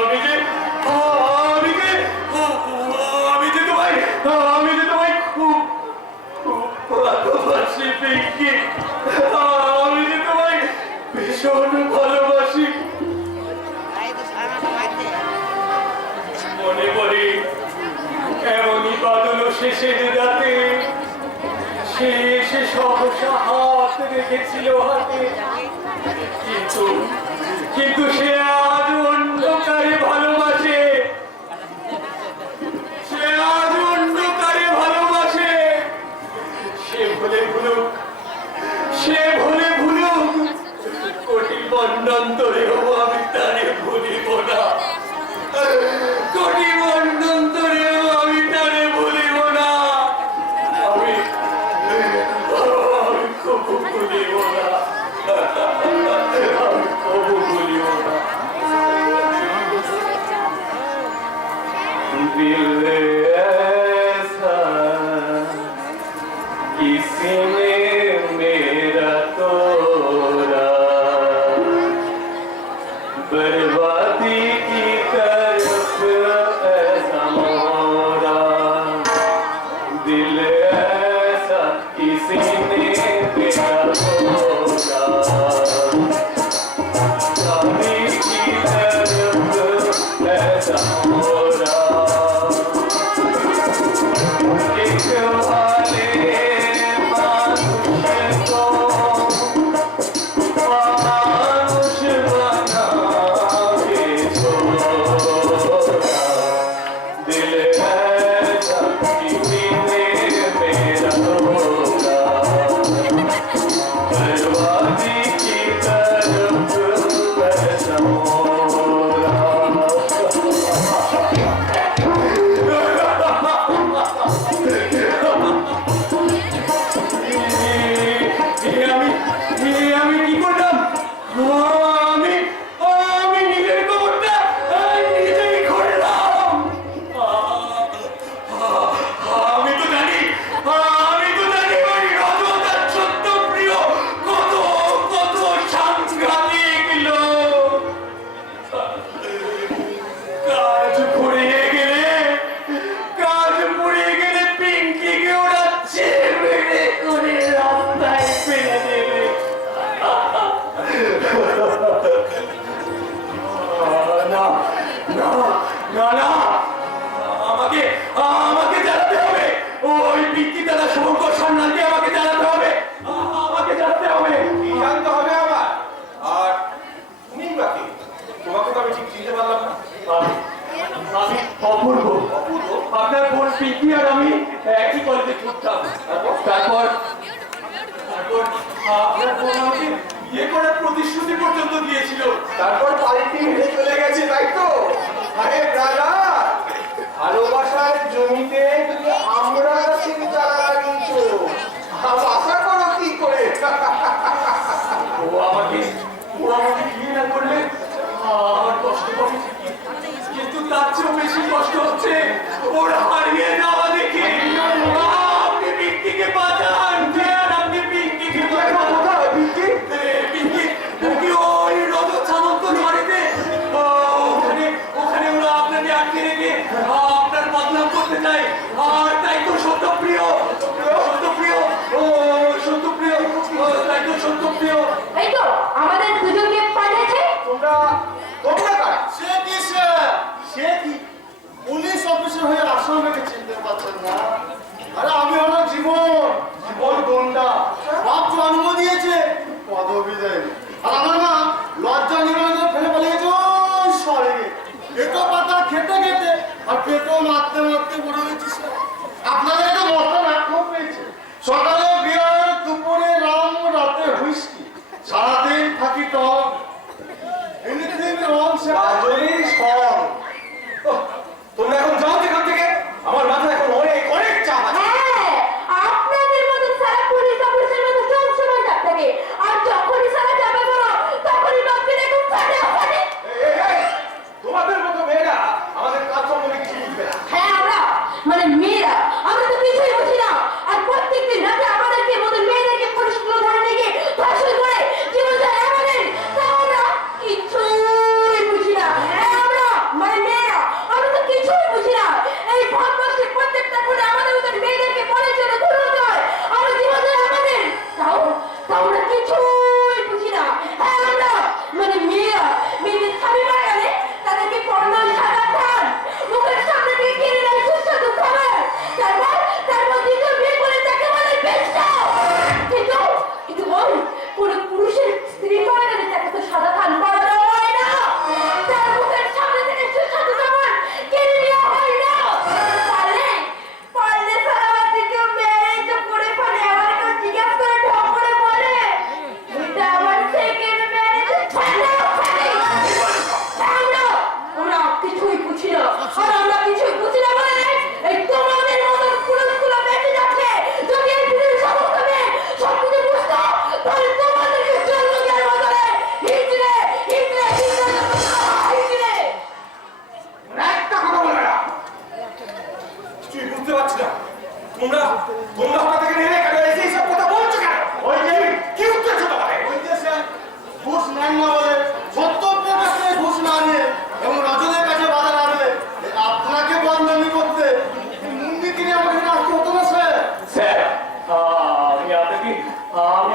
আমি যে তোমায় খুব ভালোবাসি পিঙ্কি। আমি যে তোমায় ভীষণ ভালোবাসি। মনে পড়ে এমনই বাদল শেষের রাতে সে এসে সহসা হাত রেখেছিল হাতে, কিন্তু সে আজ অন্ধকারে ভালোবাসে। সে আজ অন্ধকারে ভালোবাসে। সে ভুলে ভুলুক, সে ভুলে ভুলুক, কোটি বন্যন্তরেও আমি তারে ভুলিব না। কোটি বন্যন্তরেও আমি তারে ভুলিব না। আমি কবু ভুলিব না। আমি কবু ভুলিব না। दिल ऐसा किसी ने मेरा तोड़ा, बर्बादी की तरफ ऐसा मोड़ा। दिल ऐसा किसी ने मेरा तोड़ा, बर्बादी की तरफ ऐसा मोड़ा। আমাকে জানাতে হবে। ওই পিঙ্কি দাদা শঙ্কর সান্যালকে আমাকে জানাতে হবে। আমাকে জানাতে হবে। কি জানতে হবে আমার? আর তুমি বাকি তোমাকে তো আমি ঠিক চিনতে পারলাম না। আমি অপূর্ব। অপূর্ব? আপনার বোন পিঙ্কি আর আমি একই কলেজে পড়তাম। তারপর আপনার বোন আমাকে বিয়ে করার প্রতিশ্রুতি পর্যন্ত দিয়েছিল। তারপর পাল্টি মেরে চলে গেছে, তাই তো? আরে দাদা, ভালোবাসার জমিতে তুমি আমরা চিন্তা লাগিয়েছো, আশা করো কি করে? ও আমাকে বিয়ে না করলে আমার কষ্ট হবে, কিন্তু তার চেয়েও বেশি কষ্ট হচ্ছে ওর হারিয়ে যাওয়া দেখে। আপনি পিঙ্কিকে বাঁচান। আপনি পিঙ্কিকে বাঁচান। পিঙ্কি ওই রজত সামন্ত বাড়িতে, ওখানে ওরা আপনাকে আটকে রেখে আপনার বদনাম করতে চায়। আর তাই তো সত্যপ্রিয়, তাই তো সত্যপ্রিয়। এই তো আমাদের দুজনকে পাঠিয়েছে। তোমরা কারা? সে কি পুলিশ অফিসার হয়ে আসামকে চিনতে পারছেন না? আরে আমি হলো জীবন গন্ডা। বাপ জন্ম দিয়েছে, পদবি দেয়নি। আর আমার মা লজ্জা নিবারণ ফেলে পালিয়েছে ওই স্বর্গে। পেটো পাতা খেতে খেতে আর পেটো মারতে মারতে বড় হয়েছিস। আপনাদের তো মতো নাটক পেয়েছে। সকালে বিয়ার, দুপুরে রাম, রাতে হুইস্কি, সারাদিন থাকি টক। এনিথিং রং সে তোমরা এখন যাও এখান থেকে। আমার মাথায় এখন অনেক চাপ আছে। হ্যাঁ, আপনাদের মতন সারা পুলিশ অফিসার মতো সব সময় চাপ থাকে। ঠ্যাঙ্গা বলে সত্য প্রকাশে ঘুষ না নিয়ে এবং রাজনের কাছে বাধা না দিয়ে আপনাকে বদনামি করতে মুন্ডি কিনে আমাকে আসতে হতো না স্যার। স্যার আমি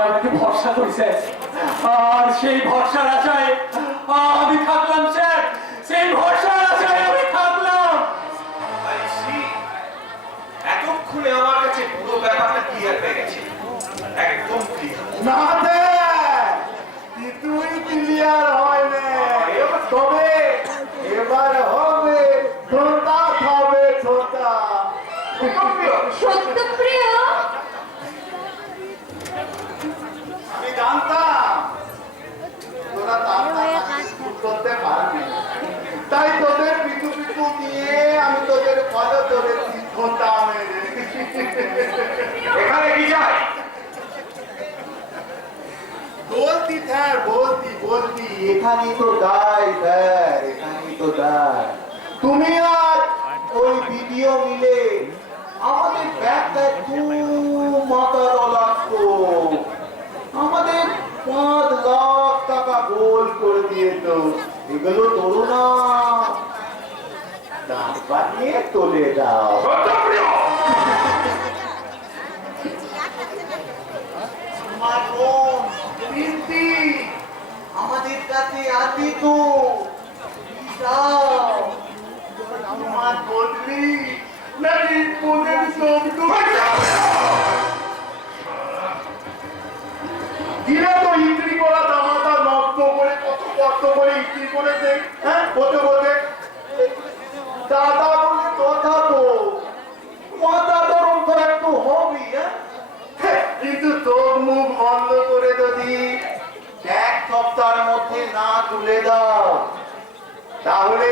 আপনাকে ভরসা করি স্যার, আর সেই ভরসার আশায় আমি থাকলাম স্যার, সেই ভরসার আশায় আমি থাকলাম। এতক্ষণে আমার কাছে পুরো ব্যাপারটা ক্লিয়ার হয়ে গেছে, একদম ক্লিয়ার। না দেখ তুই ক্লিয়ার হয় না, তবে এবার হবে ছোটা হবে ছোটা। সত্যপ্রিয় আমি জানতাম তোরা তাড়াতাড়ি করতে পারবি, তাই তোদের পিছু পিছু দিয়ে আমি তোদের ফলো তোদের ঘন্টা মেরে এখানে কি যায়? বলতি স্যার বলতি এখানেই তো দায় স্যার, এখানেই তো দায়। তুমি আর ওই ভিডিও মিলে আমাদের ব্যাগটা খুব মাথার লাগতো, আমাদের 5 লাখ টাকা গোল করে দিয়েছ। এগুলো তোলো না, টাকা নিয়ে তোলে দাও। আমার বোন পিন্টি আমাদের কাছে আছে তো, দাও। তোমার বদলি নাকি বোনের শব্দ গিরা তো ইস্ত্রি করা জামাটা নষ্ট করে কত কষ্ট করে ইস্ত্রি করে দেয়, হ্যাঁ বলতে বলতে দাদা বলে কথা তো মাথা গরম তো একটু হবেই, হ্যাঁ কিন্তু চোখ মুখ বন্ধ করে যদি 1 সপ্তাহের মধ্যে না তুলে দাও তাহলে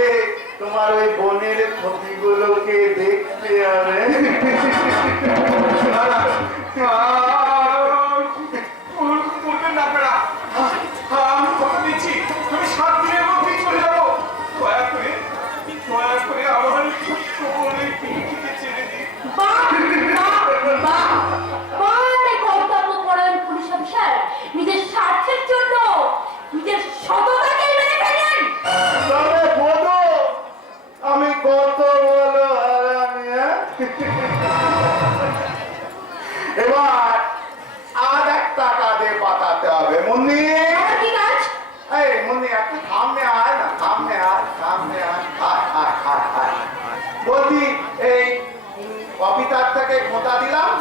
তোমার ওই বোনের ক্ষতিগুলোকে দেখতে হবে। বলবেন না আপনারা, আমি কথা দিচ্ছি আমি 7 দিনের মধ্যেই চলে যাবো। দয়া করে আমার ছোট্ট বোনের পিঙ্কিকে ছেড়ে দিন। কর্তব্য পরায়ণ পুলিশ অফিসার নিজের স্বার্থের জন্য নিজের সততাকে মেনে ফেলেন। তবে বলো আমি কত বলো হারামি, এবার আর 1 টাকা দিয়ে পাঠাতে হবে। মুন্নি কি কাজ? এই মুন্নি একটু সামনে আয় না, সামনে আয়, সামনে আয়, আয় আয় আয় আয়। বলছি এই কপিটার থেকে খোঁটা দিলাম,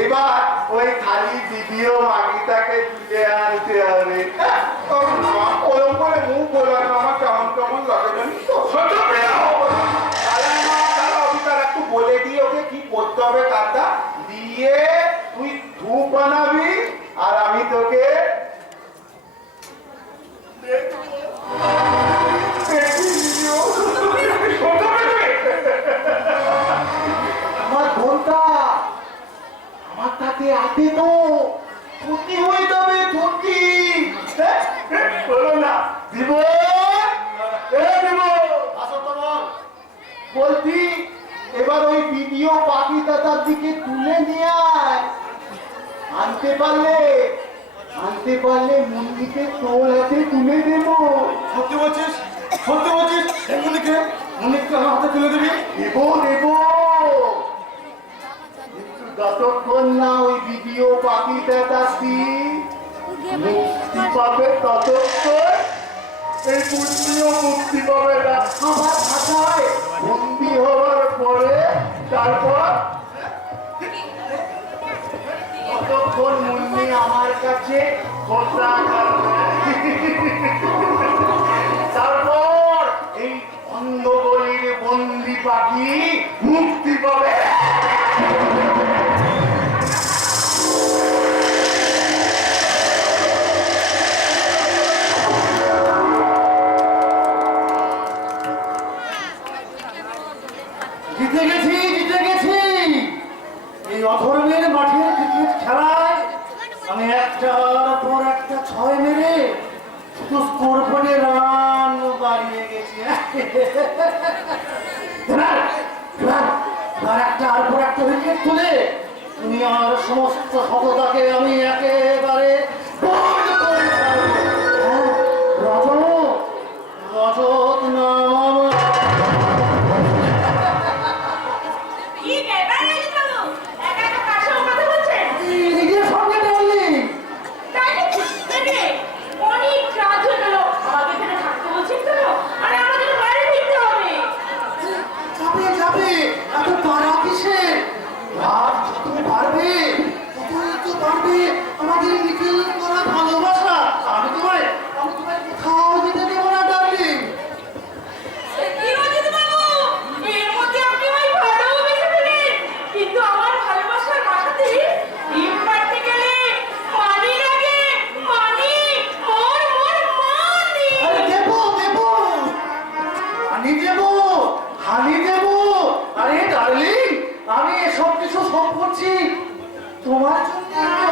এবার ওই খালি ভিডিও মাগিটাকে তুলে আনতে হবে। ওরকম করে মুখ বলানো আমার কেমন কেমন লাগে জানিস তো। অফিসার একটু বলে দিয়ে ওকে কি করতে হবে কাজটা দিয়ে তুই ধূপ বানাবি আর আমি তোকে আমার বোনটা আমার তাতে আতে তো ক্ষতি হয়ে যাবে, ক্ষতি বলো না দিব বলছি। এবার ওই ভিডিও পাখি দাদার দিকে তুলে নিয়ে আয়, আনতে পারলে মুন্ডিকে তোর হাতে তুলে দেবো। সত্যি বলছিস মুন্ডিকে আমার হাতে তুলে দিবি? দেবো কিন্তু যতক্ষণ না ওই ভিডিও পাখি দাদাটি মুক্তি পাবে ততক্ষণ এই বুদ্ধিও মুক্তি পাবে না। আমার খাতায় বন্দি হওয়ার পরে তারপর ততক্ষণ মুন্নি আমার কাছে খোঁজা করবে। তারপর এই অন্ধগলির বন্দি পাখি মুক্তি পাবে। জিতে গেছি এই অধর্মের মাঠের ক্রিকেট খেলায় আমি একটার পর একটা 6 মেরে শুধু স্কোর বোর্ডে রান বাড়িয়ে গেছি। একটার পর একটা উইকেট তুলে দুনিয়ার সমস্ত সততাকে আমি একেবারে বন্ধ করে ছাড়বো। আরে ডার্লিং, আমি এসব কিছু সব করছি তোমার জন্য।